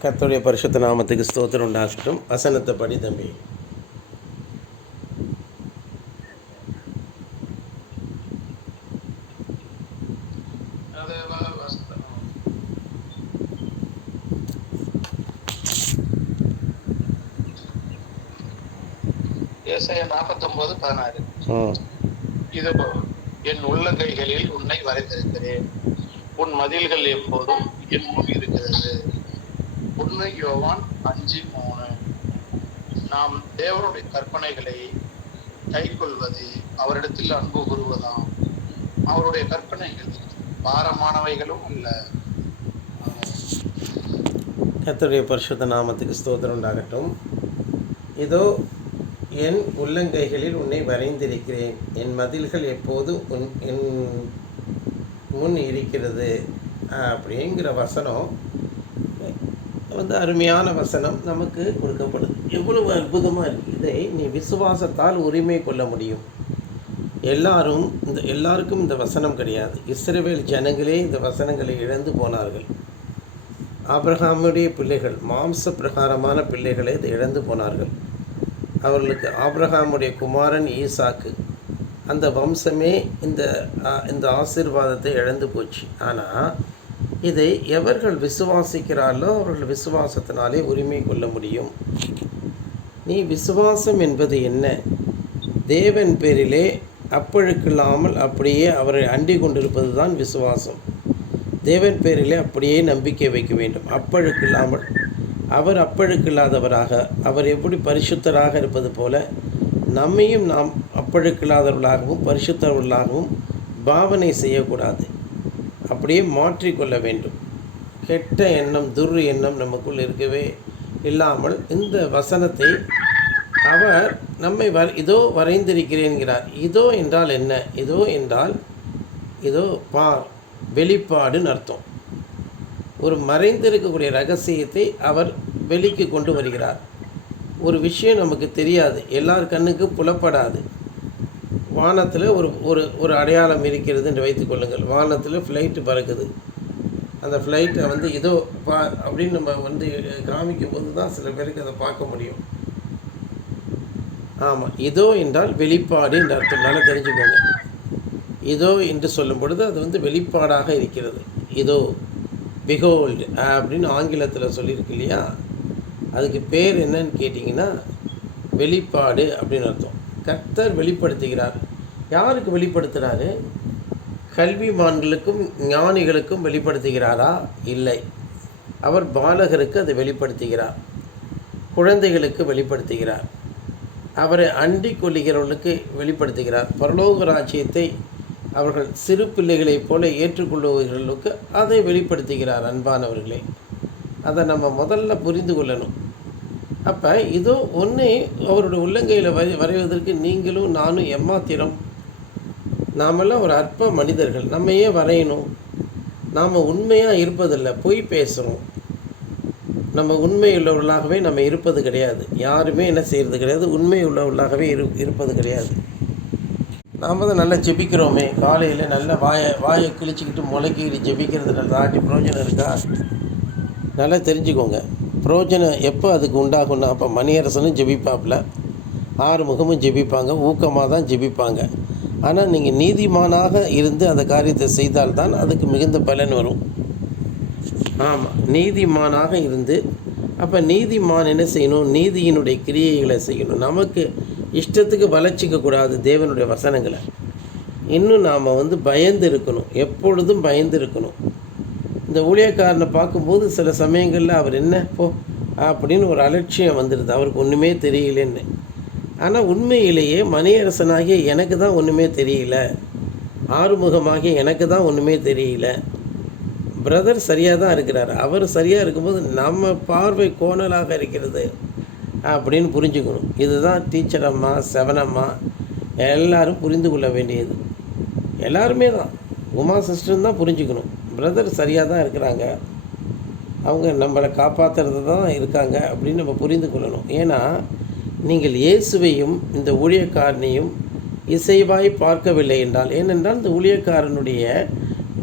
கர்த்தருடைய பரிசுத்த நாமத்துக்கு ஸ்தோத்திரம் உண்டாகட்டும். வசனத்தை படி தம்பி. ஏசாயா 49:16. இதோ என் உள்ளங்கைகளில் உன்னை வரைந்திருக்கிறேன், உன் மதில்கள் எப்போதும் என் முன் இருக்கிறது. உண்மை யோவான் 5:3. நாம் தேவனுடைய கற்பனைகளை கைக்கொள்வது அவரிடத்தில் அன்பு கூறுவதாம். அவருடைய கற்பனைகள் பாரமானவைகளும் அல்ல. கர்த்தருடைய பரிசுத்த நாமத்துக்கு ஸ்தோத்திரம் உண்டாகட்டும். இதோ என் உள்ளங்கைகளில் உன்னை வரைந்திருக்கிறேன், என் மதில்கள் எப்போது என் முன் இருக்கிறது அப்படிங்கிற வசனம் அருமையான வசனம் நமக்கு கொடுக்கப்படுது. எவ்வளவு அற்புதமாக இருக்குது. இதை நீ விசுவாசத்தால் உரிமை கொள்ள முடியும். எல்லாருக்கும் இந்த வசனம் கிடையாது. இஸ்ரவேல் ஜனங்களே இந்த வசனங்களை இழந்து போனார்கள். ஆபிரகாமுடைய பிள்ளைகள், மாம்ச பிரகாரமான பிள்ளைகளை இதை இழந்து போனார்கள். அவர்களுக்கு ஆபிரகாமுடைய குமாரன் ஈசாக்கு, அந்த வம்சமே இந்த ஆசீர்வாதத்தை இழந்து போச்சு. ஆனால் இதை எவர்கள் விசுவாசிக்கிறார்களோ அவர்கள் விசுவாசத்தினாலே உரிமை கொள்ள முடியும். நீ விசுவாசம் என்பது என்ன? தேவன் பேரிலே அப்பழுக்கில்லாமல் அப்படியே அவரை அண்டிக் கொண்டிருப்பது தான் விசுவாசம். தேவன் பேரிலே அப்படியே நம்பிக்கை வைக்க வேண்டும். அப்பழுக்கில்லாமல், அவர் அப்பழுக்கில்லாதவராக, அவர் எப்படி பரிசுத்தராக இருப்பது போல நம்மையும் நாம் அப்பழுக்கில்லாதவர்களாகவும் பரிசுத்தவர்களாகவும் பாவனை செய்யக்கூடாது. அப்படியே மாற்றிக்கொள்ள வேண்டும். கெட்ட எண்ணம், துர் எண்ணம் நமக்குள் இருக்கவே இல்லாமல் இந்த வசனத்தை அவர் நம்மை இதோ வரைந்திருக்கிறேன்கிறார். இதோ என்றால் என்ன? இதோ என்றால் இதோ பார், வெளிப்பாடுன்னு அர்த்தம். ஒரு மறைந்திருக்கக்கூடிய ரகசியத்தை அவர் வெளிக்கு கொண்டு வருகிறார். ஒரு விஷயம் நமக்கு தெரியாது, எல்லார் கண்ணுக்கும் புலப்படாது. வானத்தில் ஒரு அடையாளம் இருக்கிறது என்று வைத்துக்கொள்ளுங்கள். வானத்தில் ஃப்ளைட்டு பறக்குது. அந்த ஃப்ளைட்டை இதோ பார் அப்படின்னு நம்ம காமிக்கும் போது தான் சில பேருக்கு அதை பார்க்க முடியும். ஆமாம், இதோ என்றால் வெளிப்பாடு என்ற அர்த்தம். நல்லா தெரிஞ்சுக்கோங்க. இதோ என்று சொல்லும் பொழுது அது வெளிப்பாடாக இருக்கிறது. இதோ, பிகோல்டு அப்படின்னு ஆங்கிலத்தில் சொல்லியிருக்கு இல்லையா? அதுக்கு பேர் என்னன்னு கேட்டிங்கன்னா வெளிப்பாடு அப்படின்னு அர்த்தம். கர்த்தர் வெளிப்படுத்துகிறார். யாருக்கு வெளிப்படுத்துகிறாரு? கல்விமான்களுக்கும் ஞானிகளுக்கும் வெளிப்படுத்துகிறாரா? இல்லை. அவர் பாலகருக்கு அதை வெளிப்படுத்துகிறார், குழந்தைகளுக்கு வெளிப்படுத்துகிறார், அவரை அண்டிக் கொள்ளுகிறவர்களுக்கு வெளிப்படுத்துகிறார். பரலோக ராஜ்யத்தை அவர்கள் சிறு பிள்ளைகளைப் போல ஏற்றுக்கொள்ளுவர்களுக்கு அதை வெளிப்படுத்துகிறார். அன்பானவர்களே, அதை நம்ம முதல்ல புரிந்து கொள்ளணும். அப்போ இதோ ஒன்று அவருடைய உள்ளங்கையில் வரைவதற்கு நீங்களும் நானும் எம்மாத்திரம்? நாமெல்லாம் ஒரு அற்ப மனிதர்கள். நம்ம ஏன் வரையணும்? நாம் உண்மையாக இருப்பதில்லை, பொய் பேசுகிறோம். நம்ம உண்மை உள்ளவர்களாகவே நம்ம இருப்பது கிடையாது. யாருமே என்ன செய்கிறது கிடையாது, உண்மை உள்ளவர்களாகவே இருப்பது கிடையாது. நாம் தான் நல்லா ஜெபிக்கிறோமே, காலையில் நல்லா வாயை கிழிச்சிக்கிட்டு முளைக்கிட்டு ஜெபிக்கிறது நல்லதாட்டி பிரயோஜனம் இருக்கா? நல்லா தெரிஞ்சுக்கோங்க. பிரயோஜனம் எப்போ அதுக்கு உண்டாகும்னா, அப்போ மணியரசனும் ஜெபிப்பாப்பில், ஆறுமுகமும் ஜெபிப்பாங்க, ஊக்கமாக தான் ஜெபிப்பாங்க. ஆனால் நீங்கள் நீதிமானாக இருந்து அந்த காரியத்தை செய்தால்தான் அதுக்கு மிகுந்த பலன் வரும். ஆமாம், நீதிமானாக இருந்து, அப்போ நீதிமான் என்ன செய்யணும்? நீதியினுடைய கிரியைகளை செய்யணும். நமக்கு இஷ்டத்துக்கு வளர்ச்சிக்கக்கூடாது தேவனுடைய வசனங்களை. இன்னும் நாம் பயந்து இருக்கணும், எப்பொழுதும் பயந்து இருக்கணும். இந்த ஊழியக்காரனை பார்க்கும்போது சில சமயங்களில் அவர் என்ன போ அப்படின்னு ஒரு அலட்சியம் வந்துடுது, அவருக்கு ஒன்றுமே தெரியலன்னு. ஆனால் உண்மையிலேயே மணியரசனாகிய எனக்கு தான் ஒன்றுமே தெரியல, ஆறுமுகமாகிய எனக்கு தான் ஒன்றுமே தெரியல. பிரதர் சரியாக தான் இருக்கிறார், அவர் சரியாக இருக்கும்போது நம்ம பார்வை கோணலாக இருக்கிறது அப்படின்னு புரிஞ்சுக்கணும். இதுதான் டீச்சர் அம்மா, செவனம்மா எல்லோரும் புரிந்து கொள்ள வேண்டியது. எல்லாருமே தான், உமா சிஸ்டர் தான் புரிஞ்சுக்கணும். பிரதர் சரியாக தான் இருக்கிறாங்க, அவங்க நம்மளை காப்பாற்றுறது தான் இருக்காங்க அப்படின்னு நம்ம புரிந்து கொள்ளணும். ஏன்னா நீங்கள் இயேசுவையும் இந்த ஊழியக்காரனையும் இசைவாய் பார்க்கவில்லை என்றால், ஏனென்றால் இந்த ஊழியக்காரனுடைய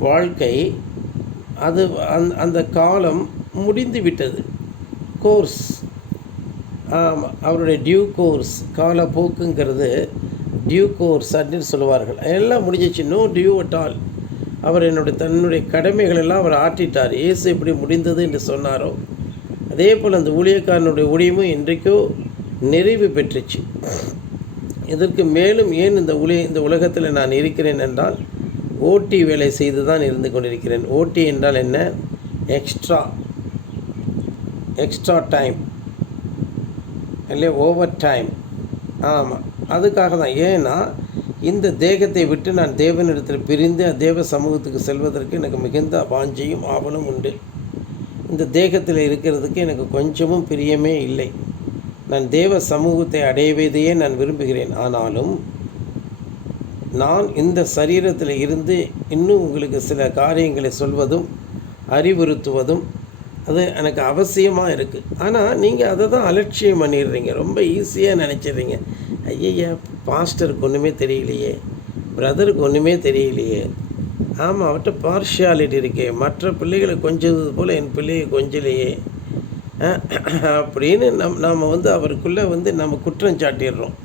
வாழ்க்கை அது அந்த காலம் முடிந்து விட்டது. கோர்ஸ், ஆமாம், அவருடைய டியூ கோர்ஸ், காலப்போக்குங்கிறது டியூ கோர்ஸ் அப்படின்னு சொல்லுவார்கள். எல்லாம் முடிஞ்சிச்சு, நோ டியூ அட் ஆல். அவர் தன்னுடைய கடமைகளெல்லாம் அவர் ஆற்றிட்டார். இயேசு எப்படி முடிந்தது என்று சொன்னாரோ அதே போல் அந்த ஊழியக்காரனுடைய ஊழியமும் இன்றைக்கோ நிறைவு பெற்றுச்சு. இதற்கு மேலும் ஏன் இந்த உலகத்தில் நான் இருக்கிறேன் என்றால் ஓடி வேலை செய்து தான் இருந்து கொண்டிருக்கிறேன். ஓடி என்றால் என்ன? எக்ஸ்ட்ரா டைம் இல்லையா, ஓவர் டைம். ஆமாம், அதுக்காக தான். ஏன்னா இந்த தேகத்தை விட்டு நான் தேவனிடத்தில் பிரிந்து தேவ சமூகத்துக்கு செல்வதற்கு எனக்கு மிகுந்த வாஞ்சையும் ஆவலும் உண்டு. இந்த தேகத்தில் இருக்கிறதுக்கு எனக்கு கொஞ்சமும் பிரியமே இல்லை. நான் தேவ சமூகத்தை அடைவதையே நான் விரும்புகிறேன். ஆனாலும் நான் இந்த சரீரத்தில் இருந்து இன்னும் உங்களுக்கு சில காரியங்களை சொல்வதும் அறிவுறுத்துவதும் அது எனக்கு அவசியமாக இருக்குது. ஆனால் நீங்கள் அதை தான் அலட்சியம் பண்ணிடுறீங்க, ரொம்ப ஈஸியாக நினச்சிடுறீங்க. ஐயா, பாஸ்டருக்கு ஒன்றுமே தெரியலையே, பிரதருக்கு ஒன்றுமே தெரியலையே, ஆமாம் அவர்கிட்ட பார்ஷியாலிட்டி இருக்கே, மற்ற பிள்ளைகளை கொஞ்சது போல் என் பிள்ளையை கொஞ்சலையே அப்படின்னு நாம் அவருக்குள்ளே நம்ம குற்றம் சாட்டிடுறோம்.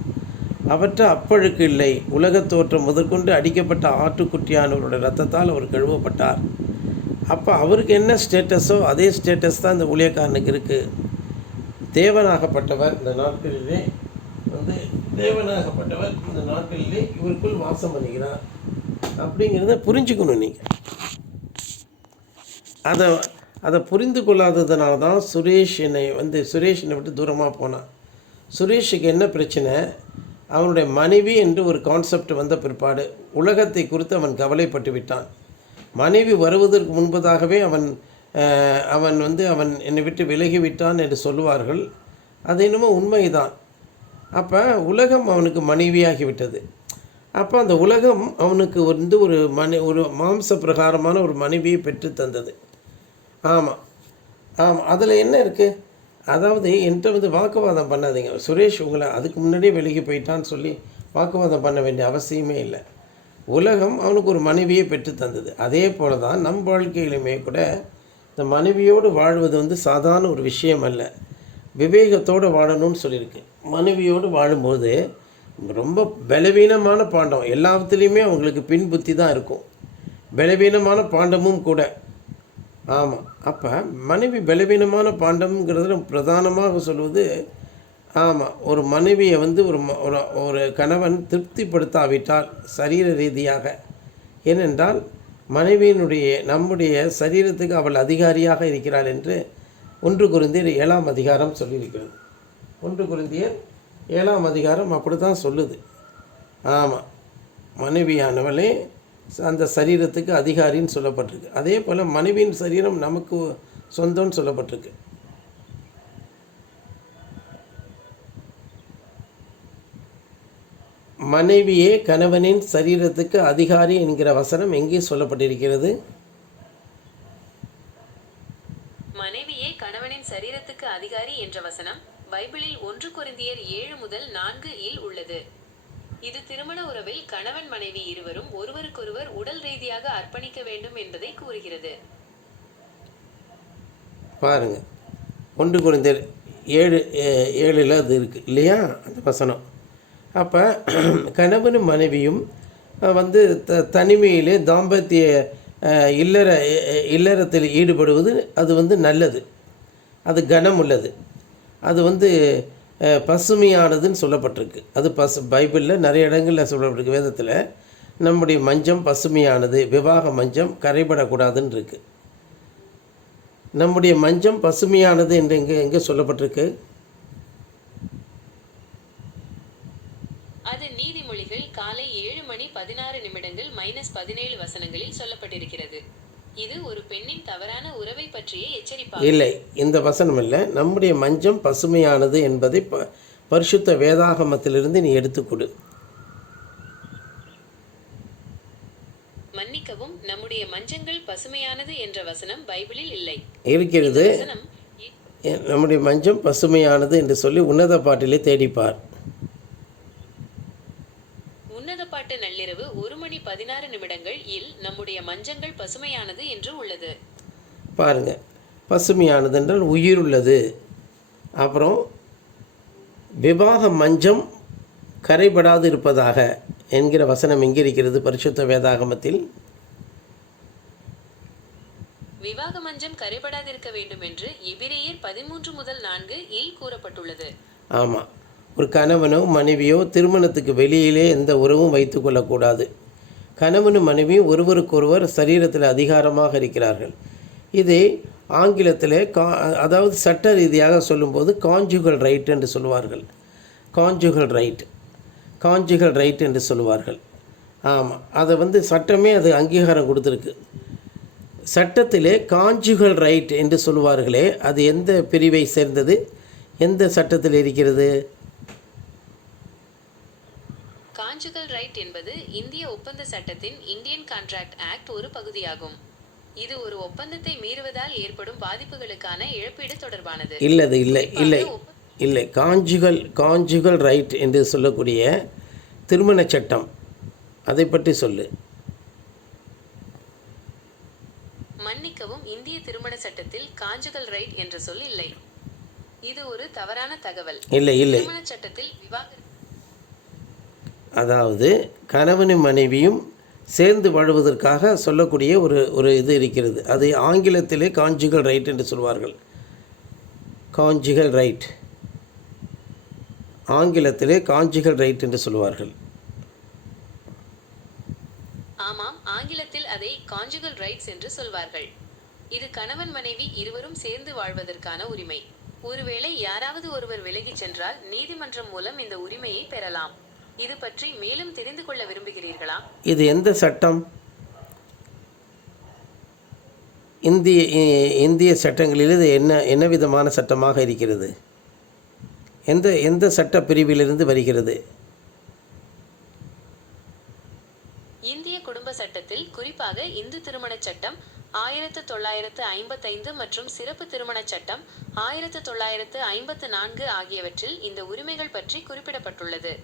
அவற்றை அப்பழுக்கு இல்லை. உலகத் தோற்றம் முதற்கொண்டு அடிக்கப்பட்ட ஆட்டுக்குட்டியானவருடைய ரத்தத்தால் அவர் கழுவப்பட்டார். அப்போ அவருக்கு என்ன ஸ்டேட்டஸோ அதே ஸ்டேட்டஸ் தான் இந்த ஊழியக்காரனுக்கு இருக்குது. தேவனாகப்பட்டவர் இந்த நாட்களிலே இவருக்குள் வாசம் பண்ணுகிறார் அப்படிங்கிறத புரிஞ்சுக்கணும். நீங்கள் அதை புரிந்து கொள்ளாததுனால தான் சுரேஷ் என்னை விட்டு தூரமாக போனான். சுரேஷுக்கு என்ன பிரச்சனை? அவனுடைய மனைவி என்று ஒரு கான்செப்ட் வந்த பிற்பாடு உலகத்தை குறித்து அவன் கவலைப்பட்டு விட்டான். மனைவி வருவதற்கு முன்பதாகவே அவன் என்னை விட்டு விலகிவிட்டான் என்று சொல்லுவார்கள். அது என்னமோ உண்மைதான். அப்போ உலகம் அவனுக்கு மனைவியாகிவிட்டது. அப்போ அந்த உலகம் அவனுக்கு ஒரு மாம்ச பிரகாரமான ஒரு மனைவியை பெற்று தந்தது. ஆமாம், அதில் என்ன இருக்குது? அதாவது என்கிட்ட வாக்குவாதம் பண்ணாதீங்க. சுரேஷ் உங்களை அதுக்கு முன்னாடியே விலகி போயிட்டான்னு சொல்லி வாக்குவாதம் பண்ண வேண்டிய அவசியமே இல்லை. உலகம் அவனுக்கு ஒரு மனைவியை பெற்று தந்தது. அதே போல் தான் நம் வாழ்க்கையிலுமே கூட இந்த மனைவியோடு வாழ்வது சாதாரண ஒரு விஷயம் அல்ல. விவேகத்தோடு வாழணும்னு சொல்லியிருக்கு. மனைவியோடு வாழும்போது ரொம்ப பலவீனமான பாண்டம், எல்லாத்துலேயுமே அவங்களுக்கு பின் புத்தி தான் இருக்கும், பலவீனமான பாண்டமும் கூட. ஆமாம், அப்போ மனைவி பலவீனமான பாண்டம்ங்கிறது பிரதானமாக சொல்வது. ஆமாம், ஒரு மனைவியை ஒரு கணவன் திருப்திப்படுத்தாவிட்டால் சரீர ரீதியாக, ஏனென்றால் நம்முடைய சரீரத்துக்கு அவள் அதிகாரியாக இருக்கிறாள் என்று 1 கொரிந்தியர் 7ஆம் அதிகாரம் சொல்லியிருக்கிறது. 1 கொரிந்தியர் 7ஆம் அதிகாரம் அப்படி தான் சொல்லுது. ஆமாம், மனைவியானவளே அந்த சரீரத்துக்கு அதிகாரின்னு சொல்லப்பட்டிருக்கு. அதே போல் மனைவியின் சரீரம் நமக்கு சொந்தம்னு சொல்லப்பட்டிருக்கு. மனைவியே கணவனின் சரீரத்துக்கு அதிகாரி என்கிற வசனம் எங்கே சொல்லப்பட்டிருக்கிறது? மனைவியே கணவனின் சரீரத்துக்கு அதிகாரி என்ற வசனம் பைபிளில் 1 கொரிந்தியர் 7-4 இல் உள்ளது. இது திருமண உறவில் கணவன் மனைவி இருவரும் ஒருவருக்கொருவர் உடல் ரீதியாக அர்ப்பணிக்க வேண்டும் என்பதை கூறுகிறது. பாருங்க, 1 கொரிந்தியர் 7:7 அது இருக்குது இல்லையா அந்த வசனம். அப்போ கணவனும் மனைவியும் தனிமையிலே தாம்பத்திய இல்லறத்தில் ஈடுபடுவது அது நல்லது, அது கனம் உள்ளது, அது பசுமையானதுன்னு சொல்லப்பட்டிருக்கு. அது பைபிளில் நிறைய இடங்களில் சொல்லப்பட்டிருக்கு. வேதத்தில் நம்முடைய மஞ்சம் பசுமையானது, விவாக மஞ்சம் கரைபடக்கூடாதுன்னு இருக்குது. நம்முடைய மஞ்சம் பசுமையானது என்று எங்கே சொல்லப்பட்டிருக்கு? அது நீதிமொழிகள் காலை 7:16 -17 வசனங்களில் சொல்லப்பட்டிருக்கிறது. இது ஒரு பெண்ணின் தவறான உறவை பற்றிய எச்சரிப்பாகும். இல்லை, இந்த வசனம் இல்லை. நம்முடைய மஞ்சம் பசுமையானது என்பதை பரிசுத்த வேதாகமத்திலிருந்து நீ எடுத்துக்கொடு. மன்னிக்கவும், நம்முடைய மஞ்சங்கள் பசுமையானது என்ற வசனம் பைபிளில் இல்லை. இருக்கிறது. நம்முடைய மஞ்சம் பசுமையானது என்று சொல்லி உன்னத பாட்டிலே தேடிப்பார். உன்னத பாட்டு நள்ளிரவு 1:16 இல் நம்முடைய மஞ்சங்கள் பசுமையானது என்று உள்ளது. பாருங்க, பசுமையானது என்றால் உயிர் உள்ளது, அப்புறம் விவாக மஞ்சம் கரைபடாது இருப்பதாக என்கிற வசனம் எங்கே இருக்கிறது பரிசுத்த வேதாகமத்தில்? விவாக மஞ்சம் கரைபடாதிருக்க வேண்டும் என்று எபிரேயர் 13:4 இல் கூறப்பட்டுள்ளது. ஆமாம், ஒரு கணவனோ மனைவியோ திருமணத்துக்கு வெளியிலே எந்த உறவும் வைத்து கொள்ளக்கூடாது. கணவனும் மனைவியும் ஒருவருக்கொருவர் சரீரத்தில் அதிகாரமாக இருக்கிறார்கள். இது ஆங்கிலத்தில் அதாவது சட்ட ரீதியாக சொல்லும்போது கான்ஜுகல் ரைட் என்று சொல்லுவார்கள். கான்ஜுகல் ரைட் என்று சொல்லுவார்கள். ஆமாம், அதை சட்டமே அது அங்கீகாரம் கொடுத்துருக்கு. சட்டத்திலே கான்ஜுகல் ரைட் என்று சொல்லுவார்களே, அது எந்த பிரிவை சேர்ந்தது? எந்த சட்டத்தில் இருக்கிறது? கான்ஜுகல் ரைட் என்பது இந்திய ஒப்பந்த சட்டத்தின் இந்தியன் கான்ட்ராக்ட் ஆக்ட் ஒரு பகுதியாகும். இது ஒரு ஒப்பந்தத்தை மீறுவதால் ஏற்படும் பாதிப்புகளுக்கான இழப்பீடு தொடர்பானது. இல்லை கான்ஜுகல் ரைட் என்று சொல்லக்கூடிய திருமண சட்டம், அதை பற்றி சொல்லு. மன்னிக்கவும், இந்திய திருமண சட்டத்தில் கான்ஜுகல் ரைட் என்ற சொல் இல்லை. இது ஒரு தவறான தகவல். இல்லை திருமண சட்டத்தில் அதாவது கணவனும் மனைவியும் சேர்ந்து வாழ்வதற்காக சொல்லக்கூடிய ஒரு இது இருக்கிறது. அது ஆங்கிலத்திலே கான்ஜுகல் ரைட் என்று சொல்வார்கள். கான்ஜுகல் ரைட், ஆங்கிலத்திலே கான்ஜுகல் ரைட் என்று சொல்வார்கள். ஆமாம், ஆங்கிலத்தில் அதை கான்ஜுகல் ரைட்ஸ் என்று சொல்வார்கள். இது கணவன் மனைவி இருவரும் சேர்ந்து வாழ்வதற்கான உரிமை. ஒருவேளை யாராவது ஒருவர் விலகிச் சென்றால் நீதிமன்றம் மூலம் இந்த உரிமையை பெறலாம். இது பற்றி மேலும் தெரிந்து கொள்ள விரும்புகிறீர்களா? இது எந்த சட்டம்? இந்திய சட்டங்களில் இது என்ன விதமான சட்டமாக இருக்கிறது? எந்த சட்ட பிரிவிலிருந்து வருகிறது? இந்திய குடும்ப சட்டத்தில், குறிப்பாக இந்து திருமண சட்டம் 1955 மற்றும் சிறப்பு திருமண சட்டம் 1954 ஆகியவற்றில் இந்த உரிமைகள் பற்றி குறிப்பிடப்பட்டுள்ளது.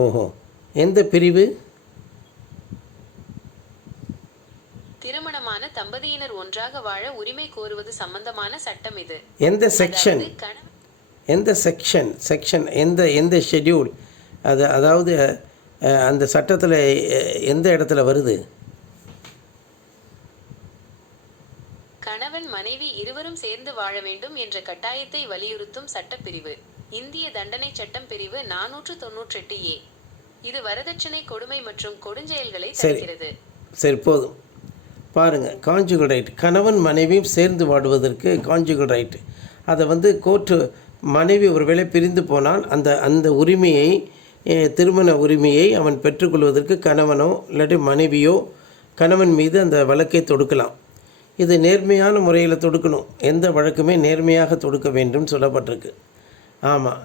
ஓஹோ, எந்த பிரிவு? திருமணமான தம்பதியினர் ஒன்றாக வாழ உரிமை கோருவது சம்பந்தமான சட்டம் இது. எந்த செக்ஷன்? எந்த ஷெட்யூல்? அதாவது அந்த சட்டத்தில் எந்த இடத்துல வருது? கணவன் மனைவி இருவரும் சேர்ந்து வாழ வேண்டும் என்ற கட்டாயத்தை வலியுறுத்தும் சட்டப்பிரிவு இந்திய தண்டனை சட்டம் பிரிவு 498A. இது வரதட்சணை, கொடுமை மற்றும் கொடுஞ்செயல்களை தடுக்கிறது. சரி, போதும். பாருங்கள், கான்ஜுகல் ரைட், கணவன் மனைவியும் சேர்ந்து வாடுவதற்கு கான்ஜுகல் ரைட். அதை கோர்ட்டு மனைவி ஒருவேளை பிரிந்து போனால் அந்த உரிமையை, திருமண உரிமையை அவன் பெற்றுக்கொள்வதற்கு கணவனோ இல்லாட்டி மனைவியோ கணவன் மீது அந்த வழக்கை தொடுக்கலாம். இது நேர்மையான முறையில் தொடுக்கணும். எந்த வழக்குமே நேர்மையாக தொடுக்க வேண்டும் சொல்லப்பட்டிருக்கு. ஆமாம்,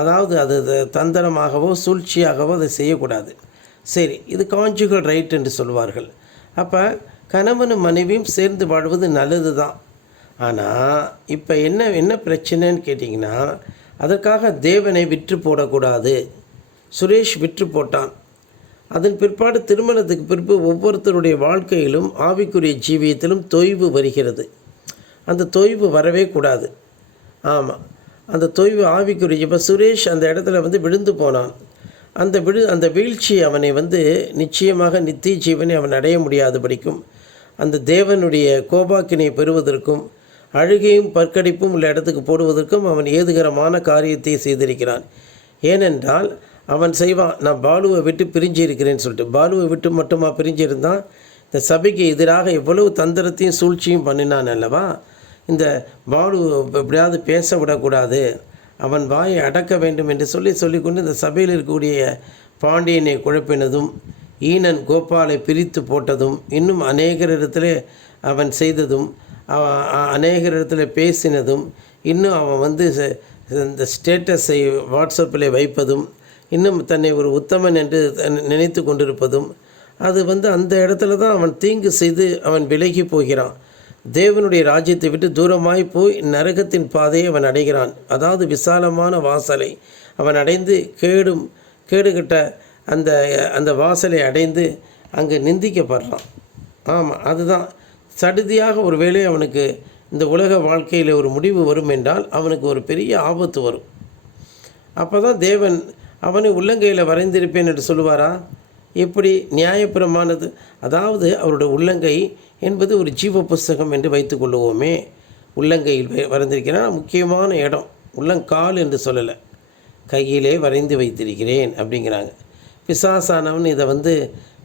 அதாவது அது தந்திரமாகவோ சூழ்ச்சியாகவோ அதை செய்யக்கூடாது. சரி, இது கான்ஜுகல் ரைட் என்று சொல்வார்கள். அப்போ கணவனும் மனைவியும் சேர்ந்து வாழ்வது நல்லது தான். ஆனால் இப்போ என்ன பிரச்சனைன்னு கேட்டிங்கன்னா, அதற்காக தேவனை விற்று போடக்கூடாது. சுரேஷ் விற்று போட்டான். அதன் பிற்பாடு திருமணத்துக்கு பிறகு ஒவ்வொருத்தருடைய வாழ்க்கையிலும் ஆவிக்குரிய ஜீவியத்திலும் தொய்வு வருகிறது. அந்த தொய்வு வரவே கூடாது. ஆமாம், அந்த தொய்வு ஆவிக்குரிய. இப்போ சுரேஷ் அந்த இடத்துல விழுந்து போனான். அந்த வீழ்ச்சி அவனை நிச்சயமாக நித்திய ஜீவனை அவன் அடைய முடியாது படிக்கும். அந்த தேவனுடைய கோபாக்கினை பெறுவதற்கும் அழுகையும் பற்கடிப்பும் உள்ள இடத்துக்கு போடுவதற்கும் அவன் ஏதுகரமான காரியத்தை செய்திருக்கிறான். ஏனென்றால் அவன் செய்வான், நான் பாலுவை விட்டு பிரிஞ்சு இருக்கிறேன்னு சொல்லிட்டு. பாலுவை விட்டு மட்டுமா பிரிஞ்சிருந்தான்? இந்த சபைக்கு எதிராக எவ்வளவு தந்திரத்தையும் சூழ்ச்சியும் பண்ணினான் அல்லவா? இந்த பாலு எப்படியாவது பேச விடக்கூடாது, அவன் வாயை அடக்க வேண்டும் என்று சொல்லிக்கொண்டு இந்த சபையில் இருக்கக்கூடிய பாண்டியனை குழப்பினதும், ஈனன் கோபாலை பிரித்து போட்டதும், இன்னும் அநேகரிடத்தில் அவன் செய்ததும், அநேகரிடத்தில் பேசினதும், இன்னும் அவன் இந்த ஸ்டேட்டஸை வாட்ஸ்அப்பில் வைப்பதும், இன்னும் தன்னை ஒரு உத்தமன் என்று நினைத்து கொண்டிருப்பதும், அது அந்த இடத்துல தான் அவன் தீங்கு செய்து அவன் விலகி போகிறான். தேவனுடைய ராஜ்யத்தை விட்டு தூரமாய் போய் நரகத்தின் பாதையை அவன் அடைகிறான். அதாவது விசாலமான வாசலை அவன் அடைந்து கேடுகட்ட அந்த வாசலை அடைந்து அங்கே நிந்திக்கப்படுறான். ஆமாம், அதுதான் சடுதியாக ஒரு வேளை அவனுக்கு இந்த உலக வாழ்க்கையில் ஒரு முடிவு வரும் என்றால் அவனுக்கு ஒரு பெரிய ஆபத்து வரும். அப்போ தான் தேவன் அவனை உள்ளங்கையில் வரைந்திருப்பேன் என்று சொல்லுவாரா? எப்படி நியாயப்பிரமானது? அதாவது அவருடைய உள்ளங்கை என்பது ஒரு ஜீவ புஸ்தகம் என்று வைத்துக்கொள்ளுவோமே. உள்ளங்கையில் வரைந்திருக்கிறான், முக்கியமான இடம். உள்ளங்கால் என்று சொல்லலை, கையிலே வரைந்து வைத்திருக்கிறேன் அப்படிங்கிறாங்க. பிசாசானவன் இதை வந்து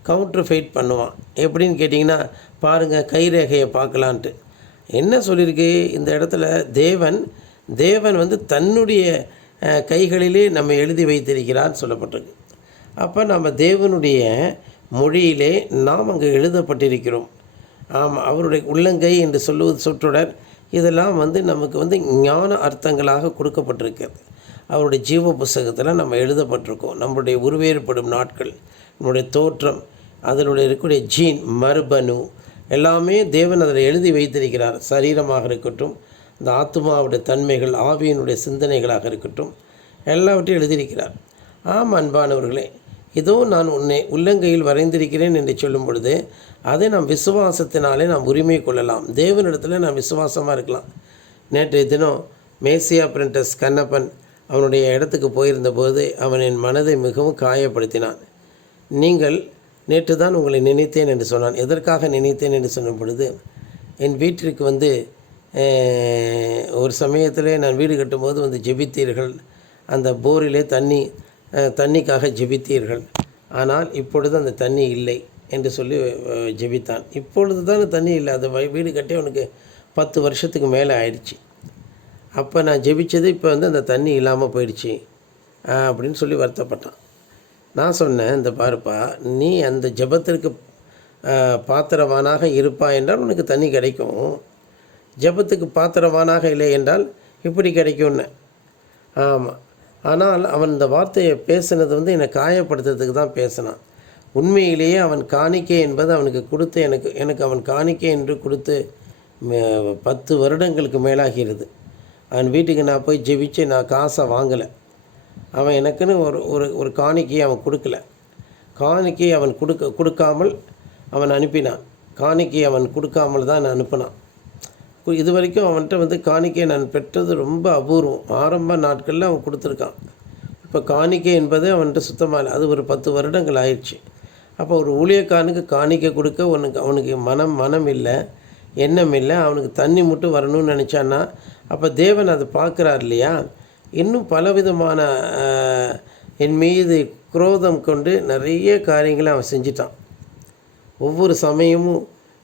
கவுண்டர் ஃபைட் பண்ணுவான். எப்படின்னு கேட்டிங்கன்னா, பாருங்கள் கைரேகையை பார்க்கலான்ட்டு. என்ன சொல்லியிருக்கு இந்த இடத்துல? தேவன் வந்து தன்னுடைய கைகளிலே நம்ம எழுதி வைத்திருக்கிறான்னு சொல்லப்பட்டிருக்கு. அப்போ நம்ம தேவனுடைய மொழியிலே நாம் அங்கே எழுதப்பட்டிருக்கிறோம். ஆமாம், அவருடைய உள்ளங்கை என்று சொல்லுவது சொற்றொடர் இதெல்லாம் வந்து நமக்கு வந்து ஞான அர்த்தங்களாக கொடுக்கப்பட்டிருக்கிறது. அவருடைய ஜீவ புஸ்தகத்தில் நம்ம எழுதப்பட்டிருக்கோம். நம்மளுடைய உருவேறுபடும் நாட்கள், நம்முடைய தோற்றம், அதனுடைய இருக்கக்கூடிய ஜீன், மரபணு எல்லாமே தேவன் அதில் எழுதி வைத்திருக்கிறார். சரீரமாக இருக்கட்டும், இந்த ஆத்மாவுடைய தன்மைகள், ஆவியினுடைய சிந்தனைகளாக இருக்கட்டும், எல்லாவற்றையும் எழுதியிருக்கிறார். ஆம் அன்பானவர்களே, இதோ நான் உன்னை உள்ளங்கையில் வரைந்திருக்கிறேன் என்று சொல்லும் பொழுது அதை நாம் விசுவாசத்தினாலே நாம் உரிமை கொள்ளலாம். தேவனிடத்தில் நாம் விசுவாசமாக இருக்கலாம். நேற்றைய தினம் மேசியா பிரிண்டஸ் கண்ணப்பன் அவனுடைய இடத்துக்கு போயிருந்தபோது அவன் என் மனதை மிகவும் காயப்படுத்தினான். நீங்கள் நேற்று தான் உங்களை நினைத்தேன் என்று சொன்னான். எதற்காக நினைத்தேன் என்று சொன்ன பொழுது, என் வீட்டிற்கு வந்து ஒரு சமயத்தில் நான் வீடு கட்டும்போது வந்து ஜெபித்தீர்கள், அந்த போரிலே தண்ணிக்காக ஜெபித்தீர்கள், ஆனால் இப்பொழுது அந்த தண்ணி இல்லை என்று சொல்லி ஜெபித்தான். இப்பொழுது தான் தண்ணி இல்லை, அது வீடு கட்டி அவனுக்கு 10 வருஷத்துக்கு மேலே ஆயிடுச்சு. அப்போ நான் ஜெபித்தது இப்போ வந்து அந்த தண்ணி இல்லாமல் போயிடுச்சு அப்படின்னு சொல்லி வருத்தப்பட்டான். நான் சொன்னேன், இந்த பாருப்பா, நீ அந்த ஜெபத்திற்கு பாத்திரவானாக இருப்பா என்றால் உனக்கு தண்ணி கிடைக்கும். ஜெபத்துக்கு பாத்திரவானாக இல்லை என்றால் இப்படி கிடைக்கும்னு. ஆமாம், ஆனால் அவன் இந்த வார்த்தையை பேசினது வந்து என்னை காயப்படுத்துறதுக்கு தான் பேசினான். உண்மையிலேயே அவன் காணிக்கை என்பது அவனுக்கு கொடுத்து எனக்கு அவன் காணிக்கை என்று கொடுத்து 10 வருடங்களுக்கு மேலாகிறது. அவன் வீட்டுக்கு நான் போய் ஜெபிச்சு நான் காசை வாங்கலை. அவன் எனக்குன்னு ஒரு காணிக்கையை அவன் கொடுக்கல. காணிக்கையை அவன் கொடுக்காமல் அவன் அனுப்பினான். காணிக்கையை அவன் கொடுக்காமல் தான் நான் அனுப்பினான். இது வரைக்கும் அவன்கிட்ட வந்து காணிக்கை நான் பெற்றது ரொம்ப அபூர்வம். ஆரம்ப நாட்களில் அவன் கொடுத்துருக்கான். இப்போ காணிக்கை என்பது அவன்கிட்ட சுத்தமாக இல்லை. அது ஒரு 10 வருடங்கள் ஆயிடுச்சு. அப்போ ஒரு ஊழியக்காரனுக்கு காணிக்கை கொடுக்க அவனுக்கு மனம் இல்லை, எண்ணம் இல்லை. அவனுக்கு தண்ணி மட்டும் வரணும்னு நினச்சான்னா அப்போ தேவன் அதை பார்க்குறார் இல்லையா? இன்னும் பலவிதமான என் மீது குரோதம் கொண்டு நிறைய காரியங்களை அவன் செஞ்சிட்டான். ஒவ்வொரு சமயமும்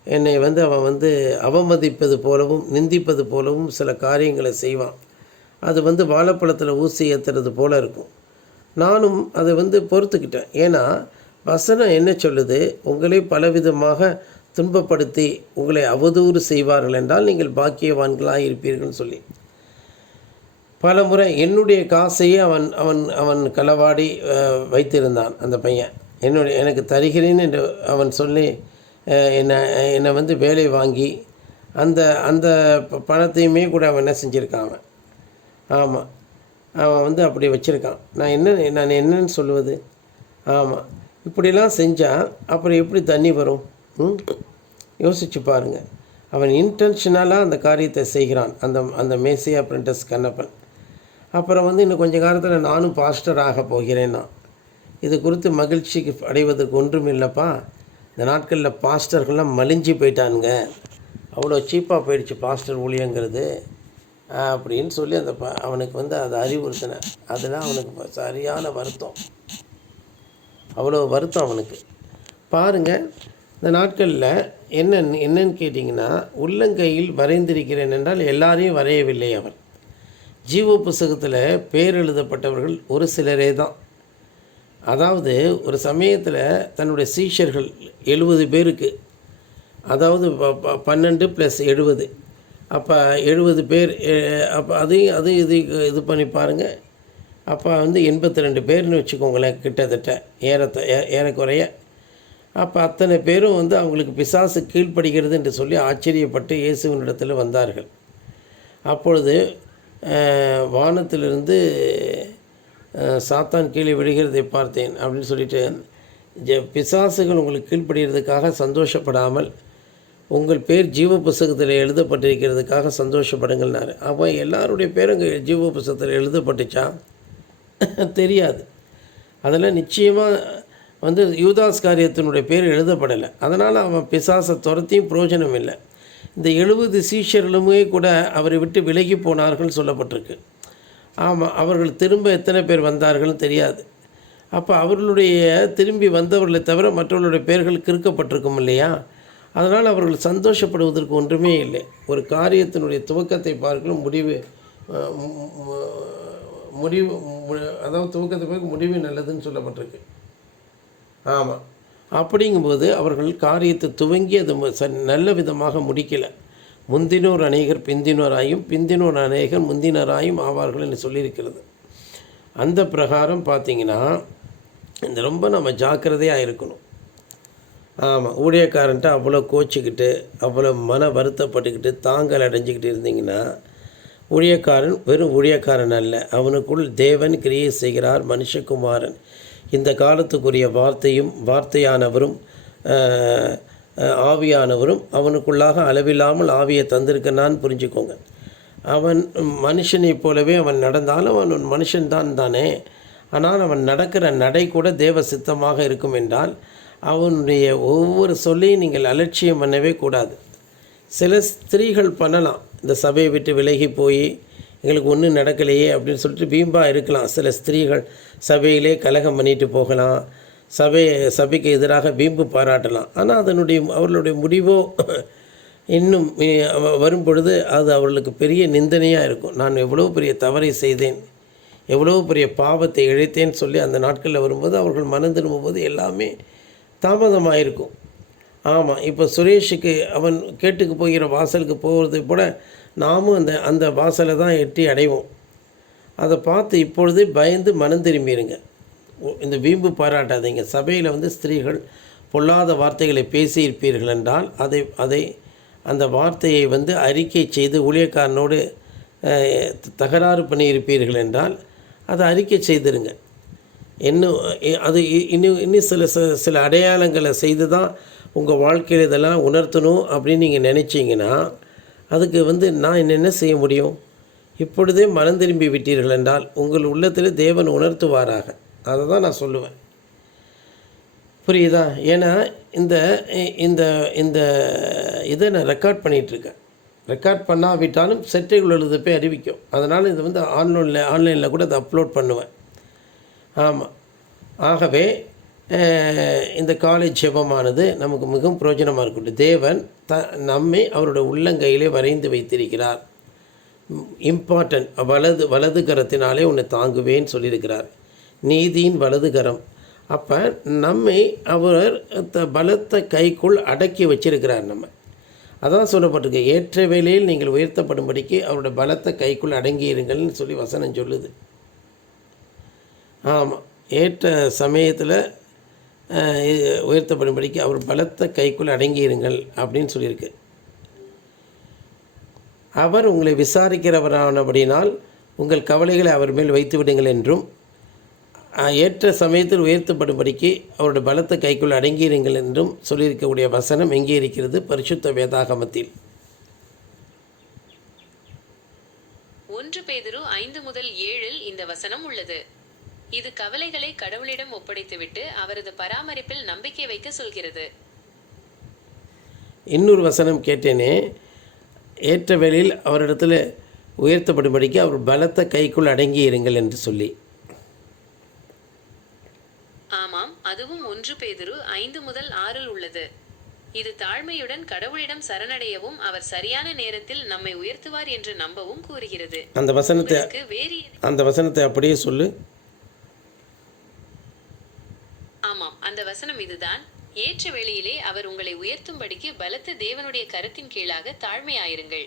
என்னை வந்து அவன் வந்து அவமதிப்பது போலவும் நிந்திப்பது போலவும் சில காரியங்களை செய்வான். அது வந்து வாழைப்பழத்தில் ஊசி ஏற்றுறது போல் இருக்கும். நானும் அதை வந்து பொறுத்துக்கிட்டேன். ஏன்னா வசனம் என்ன சொல்லுது? உங்களை பலவிதமாக துன்பப்படுத்தி உங்களை அவதூறு செய்வார்கள் என்றால் நீங்கள் பாக்கியவான்களாக இருப்பீர்கள்னு சொல்லி பல முறை என்னுடைய காசையே அவன் களவாடி வைத்திருந்தான். அந்த பையன் எனக்கு தருகிறேன் என்று அவன் சொல்லி என்னை வந்து வேலை வாங்கி அந்த பணத்தையுமே கூட அவன் என்ன செஞ்சுருக்கான். ஆமாம், அவன் வந்து அப்படி வச்சுருக்கான். நான் என்னன்னு சொல்லுவது? ஆமாம், இப்படிலாம் செஞ்சால் அப்புறம் எப்படி தண்ணி வரும்? யோசிச்சு பாருங்கள். அவன் இன்டென்ஷனலாக அந்த காரியத்தை செய்கிறான், அந்த மேசியா பிரிண்டஸ் கண்ணப்பன். அப்புறம் வந்து இன்னும் கொஞ்சம் காலத்தில் நானும் பாஸ்டர் ஆக போகிறேன்னா, இது குறித்து மகிழ்ச்சிக்கு அடைவதற்கு ஒன்றும் இல்லைப்பா. இந்த நாட்களில் பாஸ்டர்கள்லாம் மலிஞ்சு போயிட்டானுங்க, அவ்வளோ சீப்பாக போயிடுச்சு பாஸ்டர் ஊழியங்கிறது அப்படின்னு சொல்லி அவனுக்கு வந்து அதை அறிவுறுத்தினேன். அதெல்லாம் அவனுக்கு சரியான வருத்தம், அவ்வளோ வருத்தம் அவனுக்கு. பாருங்கள், இந்த நாட்களில் என்னன்னு கேட்டிங்கன்னா, உள்ளங்கையில் வரைந்திருக்கிறேன் என்றால் எல்லாரையும் வரையவில்லை. அவன் ஜீவ புஸ்தகத்தில் பேர் எழுதப்பட்டவர்கள் ஒரு சிலரே தான். அதாவது ஒரு சமயத்தில் தன்னுடைய சீஷர்கள் 70 பேருக்கு, அதாவது 12 + 70, அப்போ 70 பேர். அப்போ அதையும் இது பண்ணி பாருங்கள். அப்போ வந்து 82 பேர்னு வச்சுக்கோங்களேன், கிட்டத்தட்ட ஏறக்குறைய. அப்போ அத்தனை பேரும் வந்து அவங்களுக்கு பிசாசு கீழ்ப்படுகிறது என்று சொல்லி ஆச்சரியப்பட்டு இயேசுவினிடத்தில் வந்தார்கள். அப்பொழுது வானத்திலிருந்து சாத்தான் கீழே விழுகிறதை பார்த்தேன் அப்படின்னு சொல்லிட்டு, பிசாசுகள் உங்களுக்கு கீழ்ப்படுகிறதுக்காக சந்தோஷப்படாமல் உங்கள் பேர் ஜீவ புஸ்தகத்தில் எழுதப்பட்டிருக்கிறதுக்காக சந்தோஷப்படுங்கள்னாரு. அப்போ எல்லாருடைய பேரும் இங்கே ஜீவ புஸ்தகத்தில் எழுதப்பட்டுச்சா? தெரியாது. அதில் நிச்சயமாக வந்து யூதாஸ் காரியத்தினுடைய பேர் எழுதப்படலை. அதனால் அவன் பிசாசை துரத்தியும் பிரயோஜனம் இல்லை. இந்த 70 சீஷர்களுமே கூட அவரை விட்டு விலகி போனார்கள் சொல்லப்பட்டிருக்கு. ஆமாம், அவர்கள் திரும்ப எத்தனை பேர் வந்தார்கள்னு தெரியாது. அப்போ அவர்களுடைய திரும்பி வந்தவர்களை தவிர மற்றவர்களுடைய பெயர்கள் கிறுக்கப்பட்டிருக்கும் இல்லையா? அதனால் அவர்கள் சந்தோஷப்படுவதற்கு ஒன்றுமே இல்லை. ஒரு காரியத்தினுடைய துவக்கத்தை பார்க்கணும், முடிவு அதாவது துவக்கத்தை பார்க்க முடிவு நல்லதுன்னு சொல்லப்பட்டிருக்கு. ஆமாம், அப்படிங்கும்போது அவர்கள் காரியத்தை துவங்கி அது நல்ல விதமாக முடிக்கலை. முந்தினோர் அநேகர் பிந்தினோராயும் பிந்தினோர் அநேகர் முந்தினராயும் ஆவார்கள் என்று சொல்லியிருக்கிறது. அந்த பிரகாரம் பார்த்திங்கன்னா இந்த ரொம்ப நம்ம ஜாக்கிரதையாக இருக்கணும். ஆமாம், ஊழியக்காரன்ட்ட அவ்வளோ கோச்சிக்கிட்டு அவ்வளோ மன வருத்தப்பட்டுக்கிட்டு தாங்கல் அடைஞ்சிக்கிட்டு இருந்தீங்கன்னா ஊழியக்காரன் வெறும் ஊழியக்காரன் அல்ல, அவனுக்குள் தேவன் கிரியை செய்கிறார் மனுஷகுமாரன். இந்த காலத்துக்குரிய வார்த்தையானவரும் ஆவியானவரும் அவனுக்குள்ளாக அளவில்லாமல் ஆவியை தந்திருக்கனான்னு புரிஞ்சுக்கோங்க. அவன் மனுஷனைப் போலவே அவன் நடந்தாலும் அவன் மனுஷன்தான் தானே. ஆனால் அவன் நடக்கிற நடை கூட தேவ சித்தமாக இருக்கும் என்றால் அவனுடைய ஒவ்வொரு சொல்லையும் நீங்கள் அலட்சியம் பண்ணவே கூடாது. சில ஸ்திரீகள் பண்ணலாம், இந்த சபையை விட்டு விலகி போய் எங்களுக்கு ஒன்றும் நடக்கலையே அப்படின்னு சொல்லிட்டு வீம்பாக இருக்கலாம். சில ஸ்திரீகள் சபையிலே கலகம் பண்ணிட்டு போகலாம், சபைக்கு எதிராக வீம்பு பாராட்டலாம். ஆனால் அவர்களுடைய முடிவோ இன்னும் வரும் பொழுது அது அவர்களுக்கு பெரிய நிந்தனையாக இருக்கும். நான் எவ்வளோ பெரிய தவறை செய்தேன், எவ்வளோ பெரிய பாவத்தை இழைத்தேன்னு சொல்லி அந்த நாட்களில் வரும்போது அவர்கள் மனம் திரும்பும்போது எல்லாமே தாமதமாக இருக்கும். ஆமாம், இப்போ சுரேஷுக்கு அவன் கேட்டுக்கு போகிற வாசலுக்கு போகிறது கூட நாமும் அந்த வாசலை தான் எட்டி அடைவோம். அதை பார்த்து இப்பொழுதே பயந்து மனம் திரும்பிடுங்க. இந்த வீம்பு பாராட்டாதீங்க. சபையில் வந்து ஸ்திரீகள் பொல்லாத வார்த்தைகளை பேசியிருப்பீர்கள் என்றால் அதை அந்த வார்த்தையை வந்து அறிக்கை செய்து ஊழியக்காரனோடு தகராறு பண்ணியிருப்பீர்கள் என்றால் அதை அறிக்கை செய்திருங்க. இன்னும் சில அடையாளங்களை செய்து தான் உங்கள் வாழ்க்கையில் இதெல்லாம் உணர்த்தணும் அப்படின்னு நீங்கள் நினச்சிங்கன்னா அதுக்கு வந்து நான் என்ன செய்ய முடியும்? இப்பொழுதே மனம் திரும்பி விட்டீர்கள் என்றால் உங்கள் உள்ளத்தில் தேவன் உணர்த்துவாராக. அதை தான் நான் சொல்லுவேன். புரியுதா? ஏன்னா இந்த இந்த இந்த இதை நான் ரெக்கார்ட் பண்ணிகிட்ருக்கேன். ரெக்கார்ட் பண்ணாவிட்டாலும் செட்டைகள் எழுத போய் அறிவிக்கும். அதனால் இது வந்து ஆன்லைனில் கூட அதை அப்லோட் பண்ணுவேன். ஆமாம், ஆகவே இந்த காலேஜ் ஜெபமானது நமக்கு மிகவும் பிரயோஜனமாக இருக்கட்டும். தேவன் நம்மை அவருடைய உள்ளங்கையிலே வரைந்து வைத்திருக்கிறார். இம்பார்ட்டன்ட், வலது கரத்தினாலே உன்னை தாங்குவேன்னு சொல்லியிருக்கிறார். நீதியின் வலது கரம். அப்போ நம்மை அவர் பலத்த கைக்குள் அடக்கி வச்சிருக்கிறார். நம்ம அதான் சொல்லப்பட்டிருக்கு, ஏற்ற வேளையில் நீங்கள் உயர்த்தப்படும்படிக்கு அவருடைய பலத்த கைக்குள் அடங்கியிருங்கள்னு சொல்லி வசனம் சொல்லுது. ஆமாம், ஏற்ற சமயத்தில் உயர்த்தப்படும்படிக்கு அவர் பலத்த கைக்குள் அடங்கியிருங்கள் அப்படின்னு சொல்லியிருக்கு. அவர் உங்களை விசாரிக்கிறவரானபடினால் உங்கள் கவலைகளை அவர் மேல் வைத்து விடுங்கள் என்றும், ஏற்ற சமயத்தில் உயர்த்தப்படும்படிக்கு அவருடைய பலத்த கைக்குள் அடங்கியிருங்கள் என்றும் சொல்லியிருக்கக்கூடிய வசனம் எங்கே இருக்கிறது? பரிசுத்த வேதாகமத்தில் 1 பேதுரு 5-7 இந்த வசனம் உள்ளது. இது கவலைகளை கடவுளிடம் ஒப்படைத்துவிட்டு அவரது பராமரிப்பில் நம்பிக்கை வைக்க சொல்கிறது. இன்னொரு வசனம் கேட்டேனே, ஏற்ற வேளையில் அவரிடத்தில் உயர்த்தப்படும்படிக்கு அவர் பலத்த கைக்குள் அடங்கி இருங்கள் என்று சொல்லி. ஆமாம், அதுவும் 1 பேதுரு 5-6 உள்ளது. இது தாழ்மையுடன் கடவுளிடம் சரணடையவும் அவர் சரியான நேரத்தில் நம்மை உயர்த்துவார் என்று நம்பவும் கூறுகிறது. அந்த வசனத்தை அப்படியே சொல்லு. ஆமாம், அந்த வசனம் இதுதான். ஏற்ற வேளையிலே அவர் உங்களை உயர்த்தும்படிக்கு பலத்த தேவனுடைய கரத்தின் கீழாக தாழ்மையாயிருங்கள்,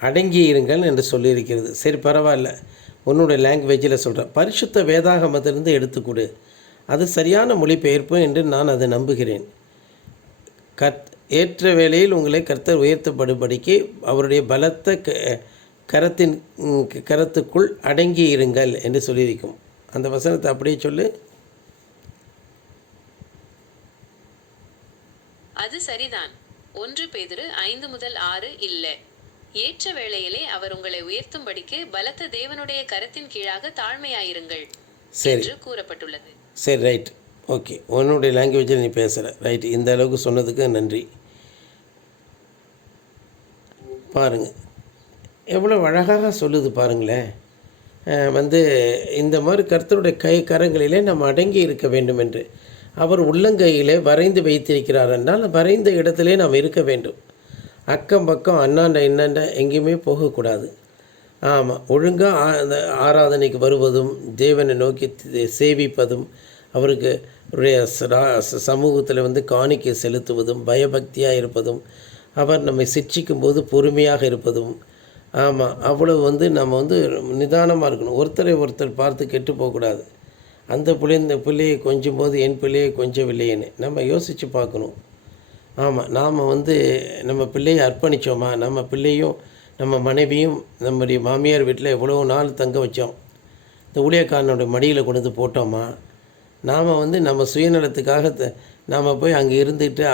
அடங்கி இருங்கள் என்று சொல்லியிருக்கிறது. சரி, பரவாயில்ல, உன்னுடைய லாங்குவேஜில் சொல்கிறேன். பரிசுத்த வேதாகமத்திலிருந்து எடுத்துக்கொடு, அது சரியான மொழிபெயர்ப்பு என்று நான் அதை நம்புகிறேன். ஏற்ற வேளையில் உங்களை கர்த்தர் உயர்த்தப்படும்படிக்கு அவருடைய பலத்த கரத்துக்குள் அடங்கி இருங்கள் என்று சொல்லியிருக்கும். அந்த வசனத்தை அப்படியே சொல்லு. அது சரிதான். 1 பேதுரு 5-6 இல்ல. ஏற்ற வேளையிலே அவர் உங்களை உயர்த்தும்படிக்கு பலத்த தேவனுடைய கரத்தின் கீழாக தாழ்மையாயிருங்கள் சரி என்று கூறப்பட்டுள்ளது. சரி, ரைட், ஓகே. உன்னுடைய லாங்குவேஜில் நீ பேசுகிற, ரைட். இந்த அளவுக்கு சொன்னதுக்கு நன்றி. பாருங்கள் எவ்வளோ அழகாக சொல்லுது பாருங்களேன். இந்த மாதிரி கர்த்தருடைய கரங்களிலே நாம் அடங்கி இருக்க வேண்டும் என்று அவர் உள்ளங்கையிலே வரைந்து வைத்திருக்கிறார் என்றால் வரைந்த இடத்திலே நாம் இருக்க வேண்டும். அக்கம் பக்கம் அண்ணாண்ட இன்னாண்ட எங்கேயுமே போகக்கூடாது. ஆமாம், ஒழுங்காக அந்த ஆராதனைக்கு வருவதும் தேவனை நோக்கி சேவிப்பதும் அவருக்கு சமூகத்தில் காணிக்கை செலுத்துவதும் பயபக்தியாக இருப்பதும் அவர் நம்மை சிட்சிக்கும் போது பொறுமையாக இருப்பதும். ஆமாம், அவ்வளவு நம்ம நிதானமாக இருக்கணும். ஒருத்தரை ஒருத்தர் பார்த்து கெட்டு போகக்கூடாது. அந்த இந்த பிள்ளையை கொஞ்சம் போது என் பிள்ளையை கொஞ்சவில்லையேன்னு நம்ம யோசித்து பார்க்கணும். ஆமாம், நாம் நம்ம பிள்ளையை அர்ப்பணித்தோமா? நம்ம பிள்ளையும் நம்ம மனைவியும் நம்முடைய மாமியார் வீட்டில் எவ்வளோ நாள் தங்க வச்சோம். இந்த ஊழியக்காரனோட மடியில் கொண்டு வந்து போட்டோமா? நாம் நம்ம சுயநலத்துக்காக நாம் போய் அங்கே இருந்துட்டு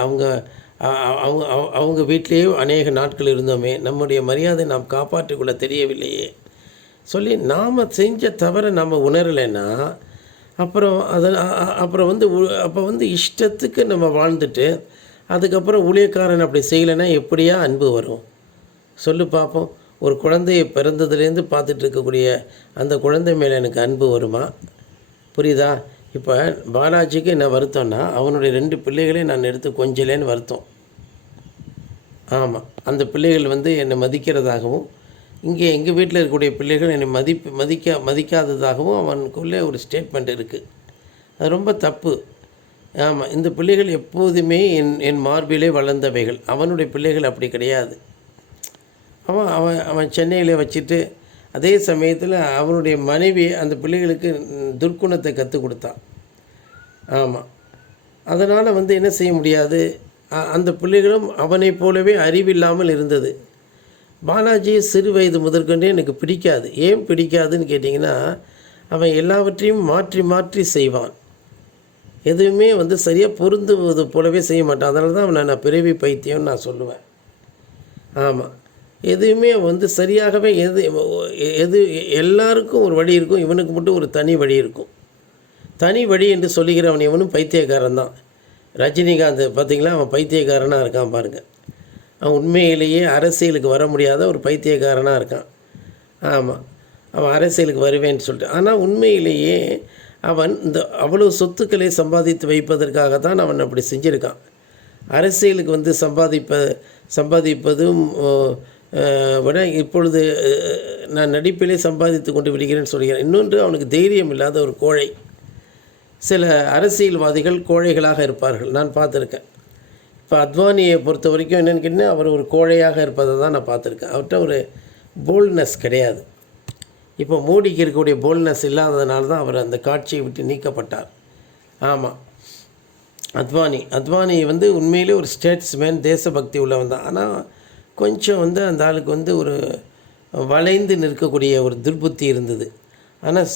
அவங்க வீட்லேயே அநேக நாட்கள் இருந்தோமே, நம்முடைய மரியாதை நாம் காப்பாற்றிக்கொள்ள தெரியவில்லையே சொல்லி நாம் செஞ்ச தவிர நம்ம உணரலைன்னா அப்புறம் அப்போ இஷ்டத்துக்கு நம்ம வாழ்ந்துட்டு அதுக்கப்புறம் ஊழியக்காரன் அப்படி செய்யலைன்னா எப்படியா அன்பு வரும் சொல்லு பார்ப்போம். ஒரு குழந்தையை பிறந்ததுலேருந்து பார்த்துட்டு இருக்கக்கூடிய அந்த குழந்தை மேலே எனக்கு அன்பு வருமா? புரியுதா? இப்போ பாலாஜிக்கு என்ன வருத்தம்னா அவனுடைய 2 பிள்ளைகளையும் நான் எடுத்து கொஞ்சலேன்னு வருத்தம். ஆமாம், அந்த பிள்ளைகள் என்னை மதிக்கிறதாகவும் இங்கே எங்கள் வீட்டில் இருக்கக்கூடிய பிள்ளைகள் என்னை மதிக்காததாகவும் அவனுக்குள்ளே ஒரு ஸ்டேட்மெண்ட் இருக்குது. அது ரொம்ப தப்பு. ஆமாம், இந்த பிள்ளைகள் எப்போதுமே என் மார்பிலே வளர்ந்தவைகள். அவனுடைய பிள்ளைகள் அப்படி கிடையாது. அவன் சென்னையில் வச்சுட்டு அதே சமயத்தில் அவனுடைய மனைவி அந்த பிள்ளைகளுக்கு துர்க்குணத்தை கற்றுக் கொடுத்தான். ஆமாம், அதனால் என்ன செய்ய முடியாது, அந்த பிள்ளைகளும் அவனை போலவே அறிவில்லாமல் இருந்தது. பாலாஜி சிறு வயது முதற்கொண்டே எனக்கு பிடிக்காது. ஏன் பிடிக்காதுன்னு கேட்டிங்கன்னா அவன் எல்லாவற்றையும் மாற்றி மாற்றி செய்வான். எதுவுமே சரியாக பொருந்துவது போலவே செய்ய மாட்டான். அதனால தான் அவனை நான் பிறவி பைத்தியம்னு நான் சொல்லுவேன். ஆமாம், எதுவுமே சரியாகவே எது எல்லாருக்கும் ஒரு வழி இருக்கும், இவனுக்கு மட்டும் ஒரு தனி வழி இருக்கும். தனி வழி என்று சொல்லுகிறவன் இவனும் பைத்தியக்காரன் தான். ரஜினிகாந்த் பார்த்திங்களா, அவன் பைத்தியக்காரனாக இருக்கான் பாருங்கள். அவன் உண்மையிலேயே அரசியலுக்கு வர முடியாத ஒரு பைத்தியக்காரனாக இருக்கான். ஆமாம், அவன் அரசியலுக்கு வருவேன்னு சொல்லிட்டு. ஆனால் உண்மையிலேயே அவன் அவ்வளோ சொத்துக்களை சம்பாதித்து வைப்பதற்காகத்தான் அவன் அப்படி செஞ்சுருக்கான். அரசியலுக்கு சம்பாதிப்பதும் விட இப்பொழுது நான் நடிப்பிலே சம்பாதித்து கொண்டு விடுகிறேன்னு சொல்கிறேன். இன்னொன்று, அவனுக்கு தைரியம் இல்லாத ஒரு கோழை. சில அரசியல்வாதிகள் கோழைகளாக இருப்பார்கள், நான் பார்த்துருக்கேன். இப்போ அத்வானியை பொறுத்த வரைக்கும் என்னென்னு கேட்டால் அவர் ஒரு கோழையாக இருப்பதை தான் நான் பார்த்துருக்கேன். அவர்கிட்ட ஒரு போல்ட்னஸ் கிடையாது. இப்போ மோடிக்கு இருக்கக்கூடிய போல்ட்னஸ் இல்லாததுனால தான் அவர் அந்த காட்சியை விட்டு நீக்கப்பட்டார். ஆமாம், அத்வானி உண்மையிலே ஒரு ஸ்டேட்ஸ்மேன், தேசபக்தி உள்ளவன் தான். ஆனால் கொஞ்சம் அந்த ஆளுக்கு ஒரு வளைந்து நிற்கக்கூடிய ஒரு துர்புத்தி இருந்தது. ஆனால்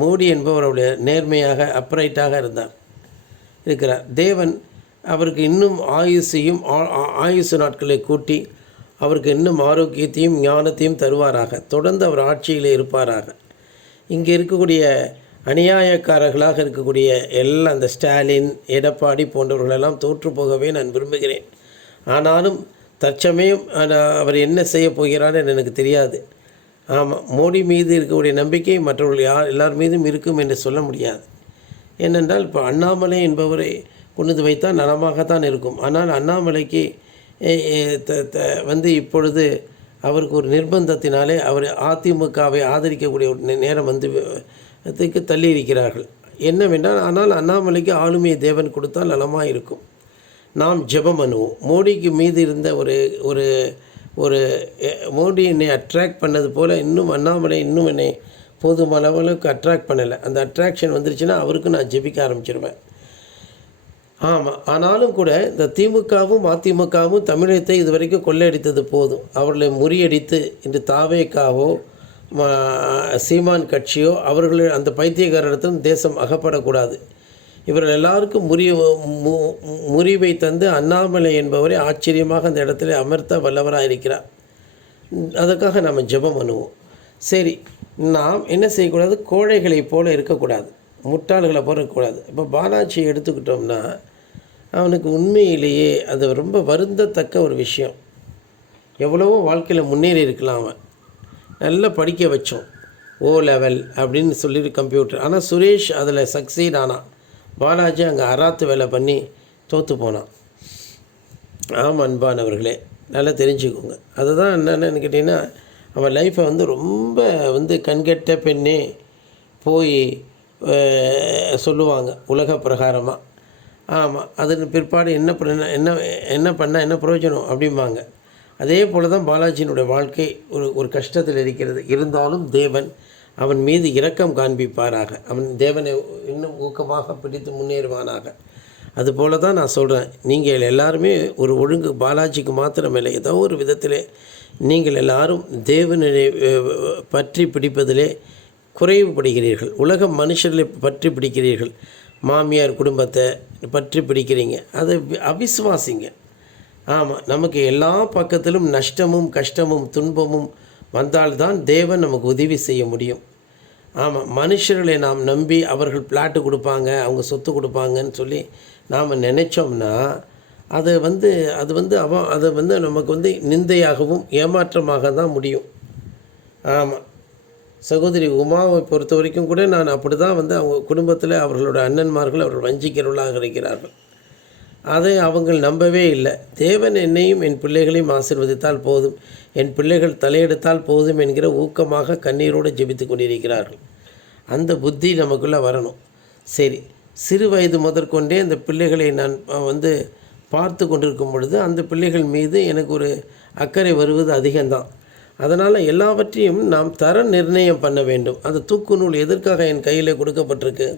மோடி என்பவர் அவருடைய நேர்மையாக அப்ரைட்டாக இருக்கிறார். தேவன் அவருக்கு இன்னும் ஆயுசு நாட்களை கூட்டி அவருக்கு இன்னும் ஆரோக்கியத்தையும் ஞானத்தையும் தருவாராக. தொடர்ந்து அவர் ஆட்சியில் இருப்பாராக. இங்கே இருக்கக்கூடிய அநியாயக்காரர்களாக இருக்கக்கூடிய எல்லாம் அந்த ஸ்டாலின், எடப்பாடி போன்றவர்களெல்லாம் தோற்று போகவே நான் விரும்புகிறேன். ஆனாலும் தற்சமயம் அவர் என்ன செய்ய போகிறார் என்று எனக்கு தெரியாது. ஆமாம், மோடி மீது இருக்கக்கூடிய நம்பிக்கை மற்றவர்கள் எல்லார் மீதும் இருக்கும் என்று சொல்ல முடியாது. ஏனென்றால் இப்போ அண்ணாமலை என்பவரை கொண்டு வைத்தால் நலமாகத்தான் இருக்கும். ஆனால் அண்ணாமலைக்கு இப்பொழுது அவருக்கு ஒரு நிர்பந்தத்தினாலே அவர் அதிமுகவை ஆதரிக்கக்கூடிய ஒரு நேரம் தள்ளி இருக்கிறார்கள். என்னவென்றால், ஆனால் அண்ணாமலைக்கு ஆளுமையை தேவன் கொடுத்தால் நலமாக இருக்கும். நாம் ஜெபம் பண்ணுவோம். மோடிக்கு மீது இருந்த ஒரு மோடி என்னை அட்ராக்ட் பண்ணது போல் இன்னும் அண்ணாமலை இன்னும் என்னை போதுமான அளவுக்கு அட்ராக்ட் பண்ணலை. அந்த அட்ராக்ஷன் வந்துருச்சுன்னா அவருக்கு நான் ஜெபிக்க ஆரம்பிச்சிருவேன். ஆமாம், ஆனாலும் கூட இந்த திமுகவும் அதிமுகவும் தமிழகத்தை இதுவரைக்கும் கொள்ளையடித்தது போதும். அவர்களை முறியடித்து இன்று தாவேக்காவோ சீமான் கட்சியோ அவர்கள் அந்த பைத்தியக்காரத்திலும் தேசம் அகப்படக்கூடாது. இவர்கள் எல்லாருக்கும் முறிவை தந்து அண்ணாமலை என்பவரை ஆச்சரியமாக அந்த இடத்துல அமர்த்த வல்லவராக இருக்கிறார். அதற்காக நம்ம ஜெபம் பண்ணுவோம். சரி, நாம் என்ன செய்யக்கூடாது? கோழைகளைப் போல இருக்கக்கூடாது, முட்டாள்களை போல இருக்கக்கூடாது. இப்போ பாலாஜியை எடுத்துக்கிட்டோம்னா அவனுக்கு உண்மையிலேயே அது ரொம்ப வருந்தத்தக்க ஒரு விஷயம். எவ்வளவோ வாழ்க்கையில் முன்னேறி இருக்கலாம். அவன் நல்லா படிக்க வச்சோம், O லெவல் அப்படின்னு சொல்லிட்டு கம்ப்யூட்டர். ஆனால் சுரேஷ் அதில் சக்சீட் ஆனான். பாலாஜி அங்கே அராத்து வேலை பண்ணி தோற்று போனான். ஆமாம் அன்பானவர்களே, நல்லா தெரிஞ்சுக்கோங்க. அதுதான் என்னென்னு கேட்டிங்கன்னா, அவன் லைஃப்பை ரொம்ப கண்கெட்ட பெண்ணே போய் சொல்லுவாங்க உலக பிரகாரமாக. ஆமாம், அதன் பிற்பாடு என்ன பண்ணால் என்ன பிரயோஜனம் அப்படிம்பாங்க. அதே போல் தான் பாலாஜியினுடைய வாழ்க்கை ஒரு கஷ்டத்தில் இருக்கிறது. இருந்தாலும் தேவன் அவன் மீது இரக்கம் காண்பிப்பாராக. அவன் தேவனை இன்னும் ஊக்கமாக பிடித்து முன்னேறுவானாக. அதுபோல தான் நான் சொல்கிறேன், நீங்கள் எல்லாருமே ஒரு ஒழுங்கு பாலாஜிக்கு மாத்திரமில்லை, ஏதோ ஒரு விதத்திலே நீங்கள் எல்லாரும் தேவனை பற்றி பிடிப்பதிலே குறைவுபடுகிறீர்கள். உலக மனுஷர்களை பற்றி பிடிக்கிறீர்கள், மாமியார் குடும்பத்தை பற்றி பிடிக்கிறீங்க, அதை அவிசுவாசிங்க. ஆமாம், நமக்கு எல்லா பக்கத்திலும் நஷ்டமும் கஷ்டமும் துன்பமும் வந்தால்தான் தேவன் நமக்கு உதவி செய்ய முடியும். ஆமாம், மனுஷர்களை நாம் நம்பி அவர்கள் பிளாட்டு கொடுப்பாங்க, அவங்க சொத்து கொடுப்பாங்கன்னு சொல்லி நாம் நினைச்சோம்னா அது நமக்கு நிந்தையாகவும் ஏமாற்றமாக தான் முடியும். ஆமாம், சகோதரி உமாவை பொறுத்த வரைக்கும் கூட நான் அப்படி தான் அவங்க குடும்பத்தில் அவர்களோட அண்ணன்மார்கள் அவர்கள் வஞ்சிக்கிறவர்களாக இருக்கிறார்கள். அதை அவங்கள் நம்பவே இல்லை. தேவன் என்னையும் என் பிள்ளைகளையும் ஆசீர்வதித்தால் போதும், என் பிள்ளைகள் தலையெடுத்தால் போதும் என்கிற ஊக்கமாக கண்ணீரோடு ஜெபித்து கொண்டிருக்கிறார்கள். அந்த புத்தி நமக்குள்ளே வரணும். சரி, சிறு வயது முதற்கொண்டே அந்த பிள்ளைகளை நான் பார்த்து கொண்டிருக்கும் பொழுது அந்த பிள்ளைகள் மீது எனக்கு ஒரு அக்கறை வருவது அதிகம்தான். அதனால் எல்லாவற்றையும் நாம் தர நிர்ணயம் பண்ண வேண்டும். அந்த தூக்கு நூல் எதற்காக என் கையில் கொடுக்கப்பட்டிருக்கு?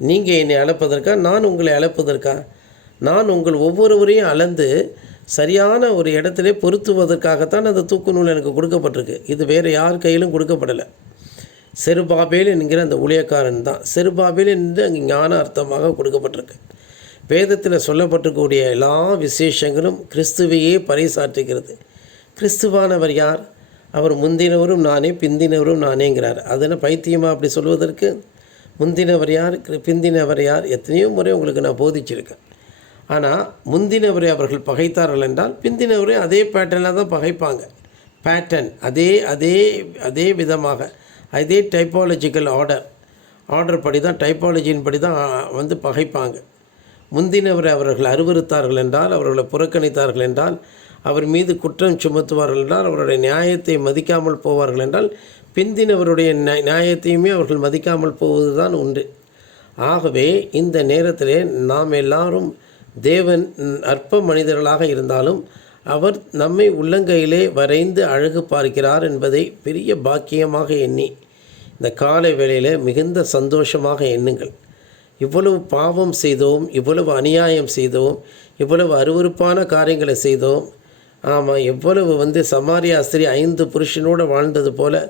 நீங்கள் என்னை அழைப்பதற்கா, நான் உங்களை அழைப்பதற்கா? நான் உங்கள் ஒவ்வொருவரையும் அளந்து சரியான ஒரு இடத்துல பொருத்துவதற்காகத்தான் அந்த தூக்கு நூல் எனக்கு கொடுக்கப்பட்டிருக்கு. இது வேறு யார் கையிலும் கொடுக்கப்படலை. செருபாபேல் என்கிற அந்த ஊழியக்காரன் தான். செருபாபேல் என்று அங்கே ஞான அர்த்தமாக கொடுக்கப்பட்டிருக்கு. வேதத்தில் சொல்லப்பட்டிருக்கக்கூடிய எல்லா விசேஷங்களும் கிறிஸ்துவையே பறைசாற்றுகிறது. கிறிஸ்துவானவர் யார்? அவர் முந்தினவரும் நானே பிந்தினவரும் நானேங்கிறார். அதனால் பைத்தியமாக அப்படி சொல்வதற்கு? முந்தினவர் யார் பிந்தினவர் யார் எத்தனையோ முறை உங்களுக்கு நான் போதிச்சிருக்கேன். ஆனால் முந்தினவரை அவர்கள் பகைத்தார்கள் என்றால் பிந்தினவரை அதே பேட்டர்னில் தான் பகைப்பாங்க. பேட்டர்ன் அதே விதமாக அதே டைப்பாலஜிக்கல் ஆர்டர் படி தான், டைப்பாலஜியின் படி தான் பகைப்பாங்க. முந்தினவரை அவர்கள் அருவருத்தார்கள் என்றால், அவர்களை புறக்கணித்தார்கள் என்றால், அவர் மீது குற்றம் சுமத்துவார்கள் என்றால், அவருடைய நியாயத்தை மதிக்காமல் போவார்கள் என்றால், பிந்தினவருடைய நியாயத்தையுமே அவர்கள் மதிக்காமல் போவது தான் உண்டு. ஆகவே இந்த நேரத்திலே நாம் எல்லாரும் தேவன் அற்ப மனிதர்களாக இருந்தாலும் அவர் நம்மை உள்ளங்கையிலே வரைந்து அழகு பார்க்கிறார் என்பதை பெரிய பாக்கியமாக எண்ணி இந்த காலை வேளையில் மிகுந்த சந்தோஷமாக எண்ணுங்கள். இவ்வளவு பாவம் செய்தோம், இவ்வளவு அநியாயம் செய்தோம், இவ்வளவு அருவருப்பான காரியங்களை செய்தோம். ஆமாம், எவ்வளவு சமாரியா ஸ்திரீ 5 புருஷனோடு வாழ்ந்தது போல்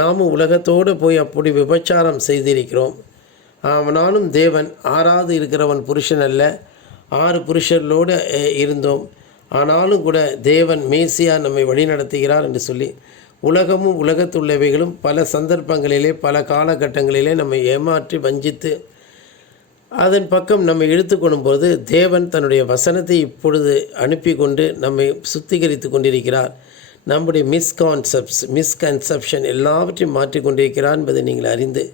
நாமும் உலகத்தோடு போய் அப்படி விபச்சாரம் செய்திருக்கிறோம். நானும் தேவன் 6வது இருக்கிறவன் புருஷன் அல்ல, 6 புருஷர்களோடு இருந்தோம். ஆனாலும் கூட தேவன் மேசியா நம்மை வழிநடத்துகிறார் என்று சொல்லி உலகமும் உலகத்துள்ளவைகளும் பல சந்தர்ப்பங்களிலே பல காலகட்டங்களிலே நம்மை ஏமாற்றி வஞ்சித்து அதன் பக்கம் நம்மை இழுத்து கொள்ளும்போது தேவன் தன்னுடைய வசனத்தை இப்பொழுது அனுப்பி கொண்டு நம்மை சுத்திகரித்து கொண்டிருக்கிறார். நம்முடைய மிஸ்கன்செப்ஷன் எல்லாவற்றையும் மாற்றி கொண்டிருக்கிறார் என்பதை நீங்கள் அறிந்து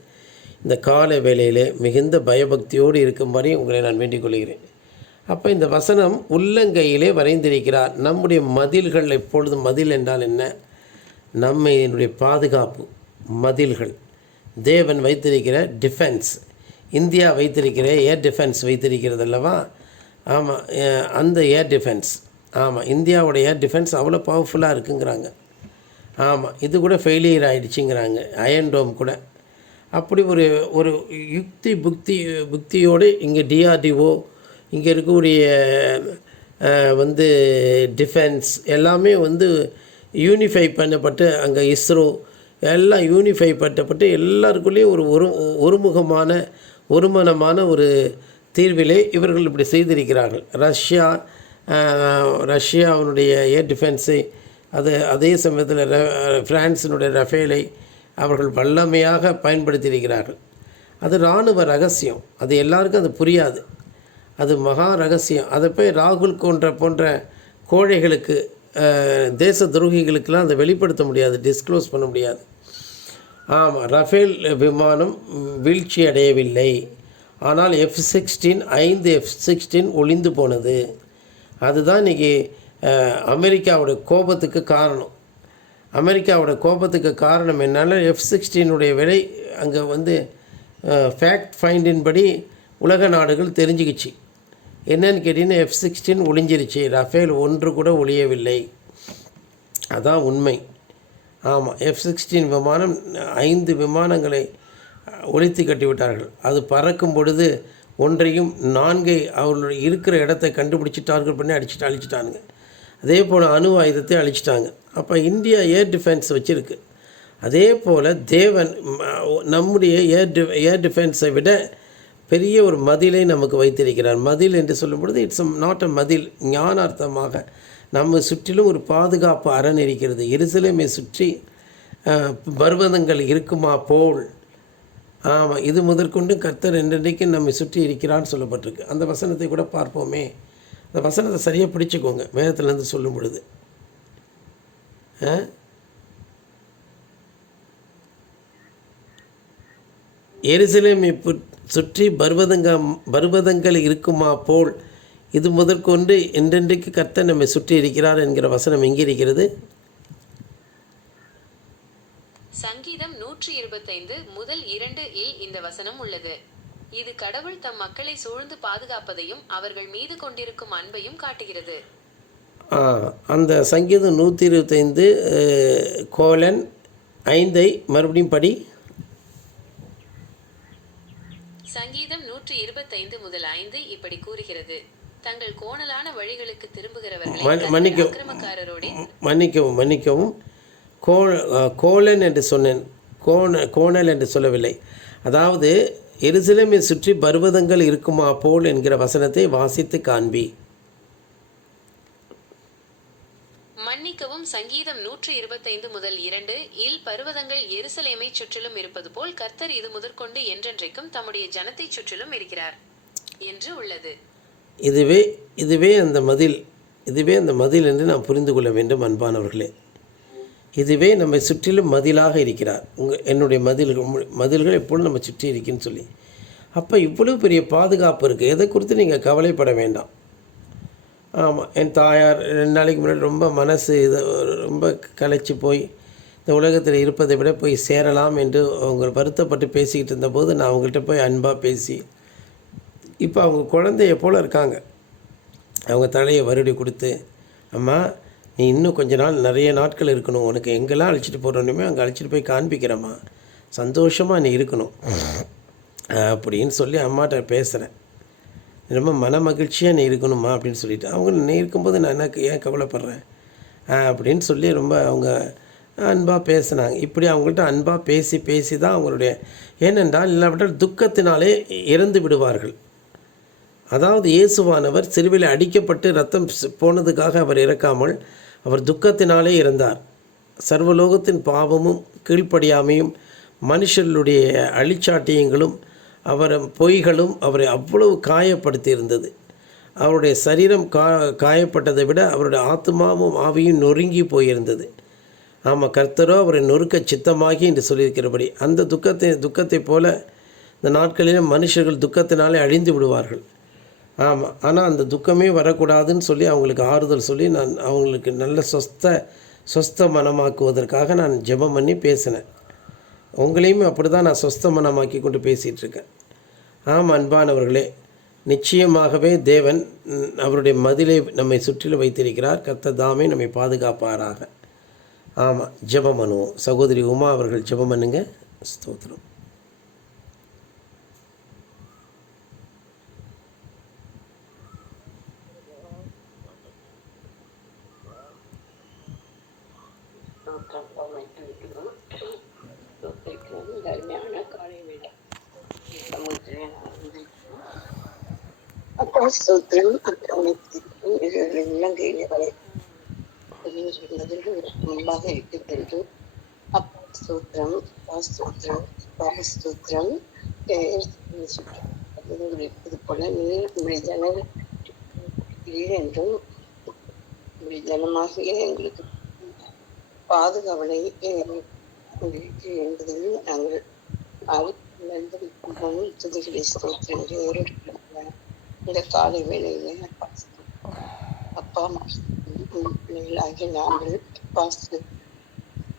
இந்த கால வேளையிலே மிகுந்த பயபக்தியோடு இருக்கும்படி உங்களை நான் வேண்டிக் கொள்கிறேன். அப்போ இந்த வசனம் உள்ளங்கையிலே வரைந்திருக்கிறார். நம்முடைய மதில்கள் எப்பொழுதும், மதில் என்றால் என்ன? நம்முடைய பாதுகாப்பு மதில்கள். தேவன் வைத்திருக்கிற டிஃபென்ஸ், இந்தியா வைத்திருக்கிற ஏர் டிஃபென்ஸ் வைத்திருக்கிறது அல்லவா? ஆமாம், அந்த ஏர் டிஃபென்ஸ். ஆமாம், இந்தியாவோட ஏர் டிஃபென்ஸ் அவ்வளோ பவர்ஃபுல்லாக இருக்குங்கிறாங்க. ஆமாம், இது கூட ஃபெயிலியர் ஆகிடுச்சிங்கிறாங்க, அயன் டோம் கூட. அப்படி ஒரு புக்தியோடு இங்கே டிஆர்டிஓ, இங்கே இருக்கக்கூடிய டிஃபென்ஸ் எல்லாமே யூனிஃபை பண்ணப்பட்டு, அங்கே இஸ்ரோ எல்லாம் யூனிஃபை பண்ணப்பட்டு எல்லாருக்குள்ளேயும் ஒருமுகமான ஒருமனமான ஒரு தீர்விலே இவர்கள் இப்படி செய்திருக்கிறார்கள். ரஷ்யாவினுடைய ஏர் டிஃபென்ஸை அதே சமயத்தில் பிரான்ஸினுடைய ரஃபேலை அவர்கள் வல்லமையாக பயன்படுத்தியிருக்கிறார்கள். அது இராணுவ ரகசியம், அது எல்லாருக்கும் அது புரியாது, அது மகா ரகசியம். அதை போய் ராகுல் போன்ற கோழைகளுக்கு, தேச துரோகிகளுக்கெல்லாம் அதை வெளிப்படுத்த முடியாது, டிஸ்க்ளோஸ் பண்ண முடியாது. ஆமாம், ரஃபேல் விமானம் வீழ்ச்சி அடையவில்லை, ஆனால் F-16 5 F-16 ஒளிந்து போனது. அதுதான் இன்றைக்கி அமெரிக்காவோட கோபத்துக்கு காரணம். அமெரிக்காவோட கோபத்துக்கு காரணம் என்னால் F-16 விலை அங்கே ஃபேக்ட் ஃபைண்டின் படி உலக நாடுகள் தெரிஞ்சுக்கிச்சு. என்னன்னு கேட்டிங்கன்னா F-16 ஒளிஞ்சிருச்சு, ரஃபேல் ஒன்று கூட ஒளியவில்லை. அதான் உண்மை. ஆமாம், F-16 விமானம் 5 விமானங்களை ஒழித்து கட்டிவிட்டார்கள். அது பறக்கும் பொழுது ஒன்றையும் 4 அவர்களுடைய இருக்கிற இடத்தை கண்டுபிடிச்சி பண்ணி அழிச்சிட்டானுங்க. அதே போல் அணு ஆயுதத்தை அழிச்சிட்டாங்க. அப்போ இந்தியா ஏர் டிஃபென்ஸ் வச்சுருக்கு. அதே போல் தேவன் நம்முடைய ஏர் டிஃபென்ஸை விட பெரிய ஒரு மதிலை நமக்கு வைத்திருக்கிறார். மதில் என்று சொல்லும் பொழுது இட்ஸ் நாட் அ மதில், ஞானார்த்தமாக நம்ம சுற்றிலும் ஒரு பாதுகாப்பு அரண் இருக்கிறது. எருசலேமை சுற்றி பர்வதங்கள் இருக்குமா போல். ஆமாம், இது முதற்கொண்டு கர்த்தர் என்றென்றைக்கு நம்மை சுற்றி இருக்கிறான்னு சொல்லப்பட்டிருக்கு. அந்த வசனத்தை கூட பார்ப்போமே. அந்த வசனத்தை சரியாக பிடிச்சிக்கோங்க, வேதத்திலேருந்து சொல்லும் பொழுது. எருசலேமை சுற்றி பர்வதங்கள் இருக்குமா போல் இது முதற்கொண்டு என்றென்றைக்கு கர்த்தர் நம்மை சுற்றி இருக்கிறார் என்கிற வசனம் எங்கே இருக்கிறது? சங்கீதம் 125 முதல் 2 இல் இந்த வசனம் உள்ளது. இது கடவுள் தம் மக்களை சூழ்ந்து பாதுகாப்பதையும் அவர்கள் மீது கொண்டிருக்கும் அன்பையும் காட்டுகிறது. அந்த சங்கீதம் 125:5 மறுபடியும் படி. சங்கீதம் 125 முதல் 5 இப்படி கூறுகிறது: தங்கள் கோணலான வழிகளுக்கு திரும்புகிறவர்களை அக்கிரமக்காரரோடே. மன்னிக்கவும், கோலன் என்று சொன்னேன், கோணல் என்று சொல்லவில்லை. அதாவது எருசலேமை சுற்றி பர்வதங்கள் இருக்குமா போல் என்கிற வசனத்தை வாசித்து காண்பி. மன்னிக்கவும், சங்கீதம் 125 முதல் 2 இல் பர்வதங்கள் எருசலேமை சுற்றிலும் இருப்பது போல் கர்த்தர் இது முதற்கொண்டு என்றென்றைக்கும் தம்முடைய ஜனத்தை சுற்றிலும் இருக்கிறார் என்று உள்ளது. இதுவே அந்த மதில் என்று நாம் புரிந்து கொள்ள வேண்டும் அன்பானவர்களே. இதுவே நம்மை சுற்றிலும் மதிலாக இருக்கிறார். என்னுடைய மதில்கள் எப்பொழுதும் நம்ம சுற்றி இருக்குன்னு சொல்லி. அப்போ இவ்வளோ பெரிய பாதுகாப்பு இருக்குது. எதை குறித்து நீங்கள் கவலைப்பட வேண்டாம். ஆமாம், என் தாயார் 2 நாளைக்கு முன்னாடி ரொம்ப மனசு ரொம்ப களைச்சி போய் இந்த உலகத்தில் இருப்பதை விட போய் சேரலாம் என்று அவங்க வருத்தப்பட்டு பேசிக்கிட்டு இருந்தபோது நான் அவங்கள்ட்ட போய் அன்பாக பேசி, இப்போ அவங்க குழந்தைய போல் இருக்காங்க. அவங்க தலையை வருடி கொடுத்து, அம்மா நீ இன்னும் கொஞ்ச நாள் நிறைய நாட்கள் இருக்கணும், உனக்கு எங்கெல்லாம் அழைச்சிட்டு போகிறோன்னுமே அங்கே அழைச்சிட்டு போய் காண்பிக்கிறம்மா, சந்தோஷமாக நீ இருக்கணும் அப்படின்னு சொல்லி அம்மாட்ட பேசுகிறேன். ரொம்ப மன மகிழ்ச்சியாக நீ இருக்கணுமா அப்படின்னு சொல்லிட்டு, அவங்க நீ இருக்கும்போது நான் எனக்கு ஏன் கவலைப்படுறேன் அப்படின்னு சொல்லி ரொம்ப அவங்க அன்பாக பேசினாங்க. இப்படி அவங்கள்ட்ட அன்பாக பேசி தான் அவங்களுடைய, ஏனென்றால் இல்லாவிட்டால் துக்கத்தினாலே இறந்து விடுவார்கள். அதாவது இயேசுவானவர் சிலுவையில் அடிக்கப்பட்டு ரத்தம் போனதுக்காக அவர் இறக்காமல் அவர் துக்கத்தினாலே இறந்தார். சர்வலோகத்தின் பாவமும் கீழ்ப்படியாமையும் மனுஷர்களுடைய அழிச்சாட்டியங்களும் பொய்களும் அவரை அவ்வளவு காயப்படுத்தி இருந்தது. அவருடைய சரீரம் காயப்பட்டதை விட அவருடைய ஆத்மாவும் ஆவியும் நொறுங்கி போயிருந்தது. ஆமாம், கர்த்தரோ அவரை நொறுக்க சித்தமாகி என்று சொல்லியிருக்கிறபடி அந்த துக்கத்தை போல இந்த நாட்களில் மனுஷர்கள் துக்கத்தினாலே அழிந்து விடுவார்கள். ஆமாம், ஆனால் அந்த துக்கமே வரக்கூடாதுன்னு சொல்லி அவங்களுக்கு ஆறுதல் சொல்லி நான் அவங்களுக்கு நல்ல சொஸ்த மனமாக்குவதற்காக நான் ஜெபம் பண்ணி பேசினேன். உங்களையுமே அப்படி தான் நான் சொஸ்த மனமாக்கி கொண்டு பேசிகிட்ருக்கேன். ஆமாம் அன்பானவர்களே, நிச்சயமாகவே தேவன் அவருடைய மதிலை நம்மை சுற்றிலும் வைத்திருக்கிறார். கர்த்தர் தாமே நம்மை பாதுகாப்பாராக. ஆமாம், ஜெபம் பண்ணுவோம். சகோதரி உமா அவர்கள் ஜெபம் பண்ணுங்க. ஸ்தோத்திரம். அருமையான காலை வேலை சமூகத்திலே அப்பா ஸ்தோத்திரம். இலங்கையிலே வரை முன்பாக இருக்கின்றது. அப்பா ஸ்தோத்திரம், அப்பா ஸ்தோத்திரம், அப்பா ஸ்தோத்திரம். இருப்பது போல நீர் உங்களுடைய ஜனங்கள் என்றும் உங்களுடைய ஜனமாகிய எங்களுக்கு பாதுகாவலை என்பதையும் நாங்கள் துதிகளை ஸ்தோத்திரம். இந்த காலை வேளையிலே அப்பா பிள்ளைகளாகி நாங்கள்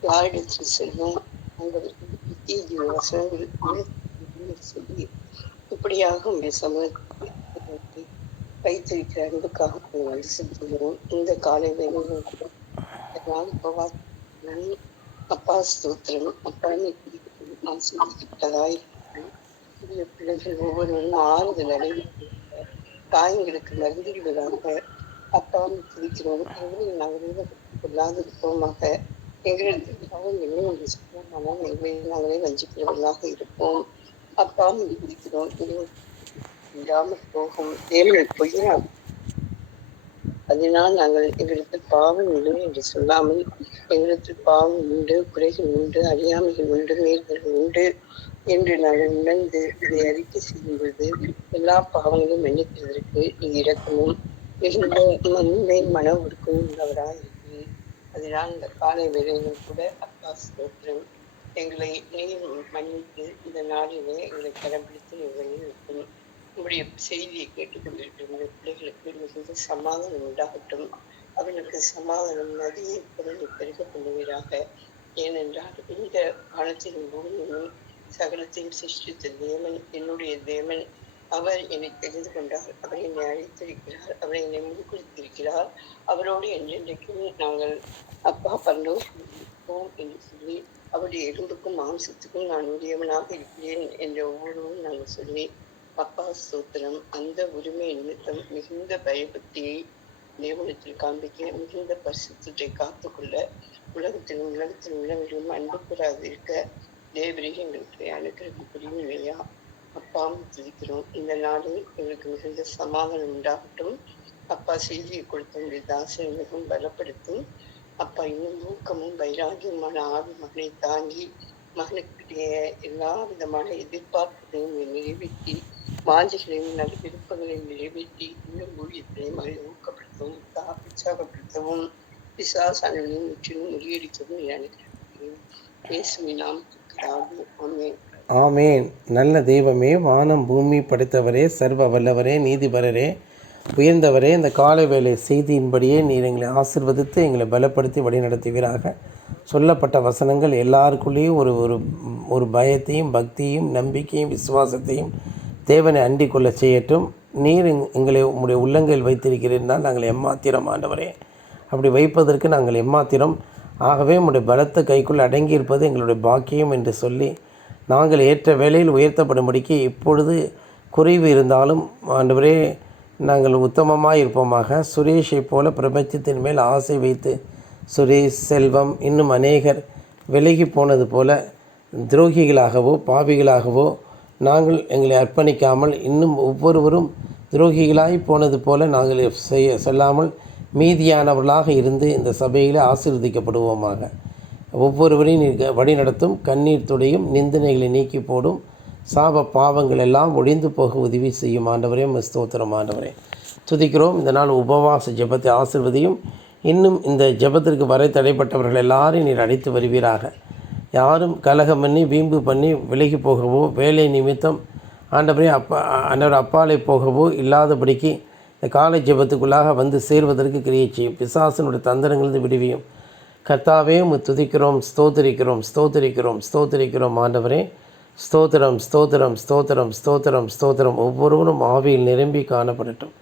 யாரிடத்தில் செல்வோம், உங்களுக்கு நித்திய வசனங்களுக்கு சொல்லி இப்படியாக உங்களுடைய சமூகத்தை வைத்திருக்கிற அன்புக்காக வந்து செலுத்துகிறோம். இந்த காலை வேளையிலும் கூட அப்பா ஸ்தோத்திரம். அப்பா நான் சொல்லிவிட்டதாய் பிள்ளைகள் ஒவ்வொருவரும் ஆறுதல் அடைந்து காயங்களுக்கு மருந்துவிடுவதாக அப்பா துதிக்கிறோம். நாங்கள் கொள்ளாதிருப்போமாக. எங்களுக்கு நாங்களே வஞ்சிக்கிறவர்களாக இருப்போம். அப்பா துதிக்கிறோம். இல்லாமல் போகும் தேவர்கள் பொய்யாக அதனால் நாங்கள் எங்களுக்கு பாவம் இல்லை என்று சொல்லாமல் எங்களுக்கு பாவம் உண்டு, குறைகள் உண்டு, அறியாமைகள் உண்டு, மேல்கள் உண்டு என்று நாங்கள் உணர்ந்து இதை அறிக்கை செய்யும் பொழுது எல்லா பாவங்களும் மன்னிப்பதற்கு இரக்கமும் மிகுந்த மன ஒடுக்கமும் உள்ளவராக இருக்கு. அதனால் இந்த காலை வேளையிலும் கூட அப்பா ஸ்தோத்திரம். எங்களை நீர் மன்னித்து இந்த நாளிலே எங்களை கடைபிடித்து எங்களை இருக்கும் உங்களுடைய செய்தியை கேட்டுக்கொண்டிருக்கிற பிள்ளைகளுக்கு மிகுந்த சமாதானம் உண்டாகட்டும். அவர்களுக்கு சமாதானம் நதியை பொருளை பெருக கொள்ளுவீராக. ஏனென்றால் இந்த காலத்தின் பூமியும் சகலத்தையும் சிருஷ்டித்த தேவன் என்னுடைய தேவன். அவர் என்னை தெரிந்து கொண்டார், அவர் என்னை அழைத்திருக்கிறார், அவர் என்னை முன்குறித்திருக்கிறார். அவரோடு என்றென்றைக்கும் நாங்கள் அப்பா பரலோகம் என்று சொல்லி அவருடைய எலும்புக்கும் மாம்சத்துக்கும் நான் உரியவனாக இருக்கிறேன் என்ற ஒவ்வொருவரும் நாங்கள் சொல்லி அப்பா ஸ்தோத்திரம். அந்த உரிமை நிமித்தம் மிகுந்த பயபக்தியை தேவனத்தில் காண்பிக்க, மிகுந்த பரிசுத்தத்தை காத்துக்கொள்ள, உலகத்தில் உள்ளவர்களும் அன்பு கூறாது இருக்க தேவரே எங்களுக்கு அனுக்கிரகம் புரியும். அப்பா துதிக்கிறோம். இந்த நாளில் எங்களுக்கு மிகுந்த சமாதானம் உண்டாகட்டும். அப்பா செய்தியை கொடுத்த தாசனை மிகவும் பலப்படுத்தும். அப்பா இன்னும் ஊக்கமும் வைராகியமான ஆவி மகனை தாங்கி மகனுக்குரிய எல்லா விதமான எதிர்பார்ப்புகளையும் நிறைவேற்றி வாஞ்சிகளையும் நல்ல விருப்பங்களையும் நிறைவேற்றி இன்னும் ஊழியத்தை மகளை ஊக்கப்படுத்தவும் உற்சாகப்படுத்தவும் பிசாசானங்களையும் முற்றிலும் முறியடிக்கவும் நினைக்கிறேன். இயேசுவின் நாமத்துக்கு ஆமென். ஆமேன். நல்ல தெய்வமே, வானம் பூமி படைத்தவரே, சர்வ வல்லவரே, நீதிபரரே, உயர்ந்தவரே, இந்த காலை வேலை செய்தியின்படியே நீர் எங்களை ஆசீர்வதித்து எங்களை பலப்படுத்தி வழிநடத்துவீராக. சொல்லப்பட்ட வசனங்கள் எல்லாருக்குள்ளேயும் ஒரு பயத்தையும் பக்தியையும் நம்பிக்கையும் விசுவாசத்தையும் தேவனை அண்டிக் கொள்ள செய்யட்டும். நீர் எங்களை உம்முடைய உள்ளங்கையில் வைத்திருக்கிறீர்கள். நாங்கள் எம்மாத்திரம் ஆண்டவரே, அப்படி வைப்பதற்கு நாங்கள் எம்மாத்திரம். ஆகவே உம்முடைய பலத்த கைக்குள் அடங்கியிருப்பது எங்களுடைய பாக்கியம் என்று சொல்லி நாங்கள் ஏற்ற வேளையில் உயர்த்தப்படும்படிக்கு இப்பொழுது குறைவு இருந்தாலும் ஆண்டவரே நாங்கள் உத்தமமாக இருப்போமாக. சுரேஷை போல பிரபஞ்சத்தின் மேல் ஆசை வைத்து சுரேஷ், செல்வம், இன்னும் அநேகர் விலகி போனது போல துரோகிகளாகவோ பாவிகளாகவோ நாங்கள் எங்களை அர்ப்பணிக்காமல் இன்னும் ஒவ்வொருவரும் துரோகிகளாய் போனது போல நாங்கள் செல்லாமல் மீதியானவர்களாக இருந்து இந்த சபையில் ஆசீர்வதிக்கப்படுவோமாக. ஒவ்வொருவரையும் வழி நடத்தும், கண்ணீர் துடையும், நிந்தனைகளை நீக்கி போடும், சாப பாவங்கள் எல்லாம் ஒழிந்து போக உதவி செய்யும். ஆண்டவரே ஸ்தோத்திரம். ஆண்டவரே துதிக்கிறோம். இந்த நாள் உபவாச ஜெபத்தை ஆசீர்வதியும். இன்னும் இந்த ஜெபத்திற்கு வரை தடைப்பட்டவர்கள் எல்லாரையும் நீர் அழைத்து வருவீராக. யாரும் கலகம் பண்ணி வீம்பு பண்ணி விலகி போகவோ, வேலை நிமித்தம் ஆண்டவரே அப்பாலை போகவோ இல்லாதபடிக்கு இந்த காலை ஜெபத்துக்குள்ளாக வந்து சேர்வதற்கு கிரியை செய்யும். பிசாசனுடைய தந்திரங்களிலிருந்து விடுவியும். கர்த்தாவே துதிக்கிறோம், ஸ்தோத்திரிக்கிறோம், ஸ்தோத்திரிக்கிறோம், ஸ்தோத்திரிக்கிறோம். ஆண்டவரே ஸ்தோத்திரம், ஸ்தோத்திரம், ஸ்தோத்திரம், ஸ்தோத்திரம், ஸ்தோத்திரம். ஒவ்வொருவரும் ஆவியில் நிரம்பி காணப்படட்டும்.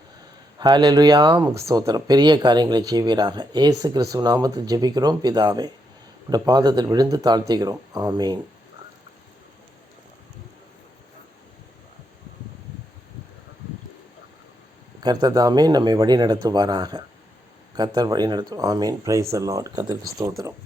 ஹல்லேலூயா. ஸ்தோத்திரம். பெரிய காரியங்களை செய்வீராக. இயேசு கிறிஸ்துவ நாமத்தில் ஜெபிக்கிறோம் பிதாவே. உடைய பாதத்தில் விழுந்து தாழ்த்துகிறோம். ஆமீன். கர்த்தர் தாமே நம்மை வழி நடத்துவாராக. கர்த்தர் வழி நடத்தும். ஆமீன். Praise the Lord. கர்த்தருக்கு ஸ்தோத்திரம்.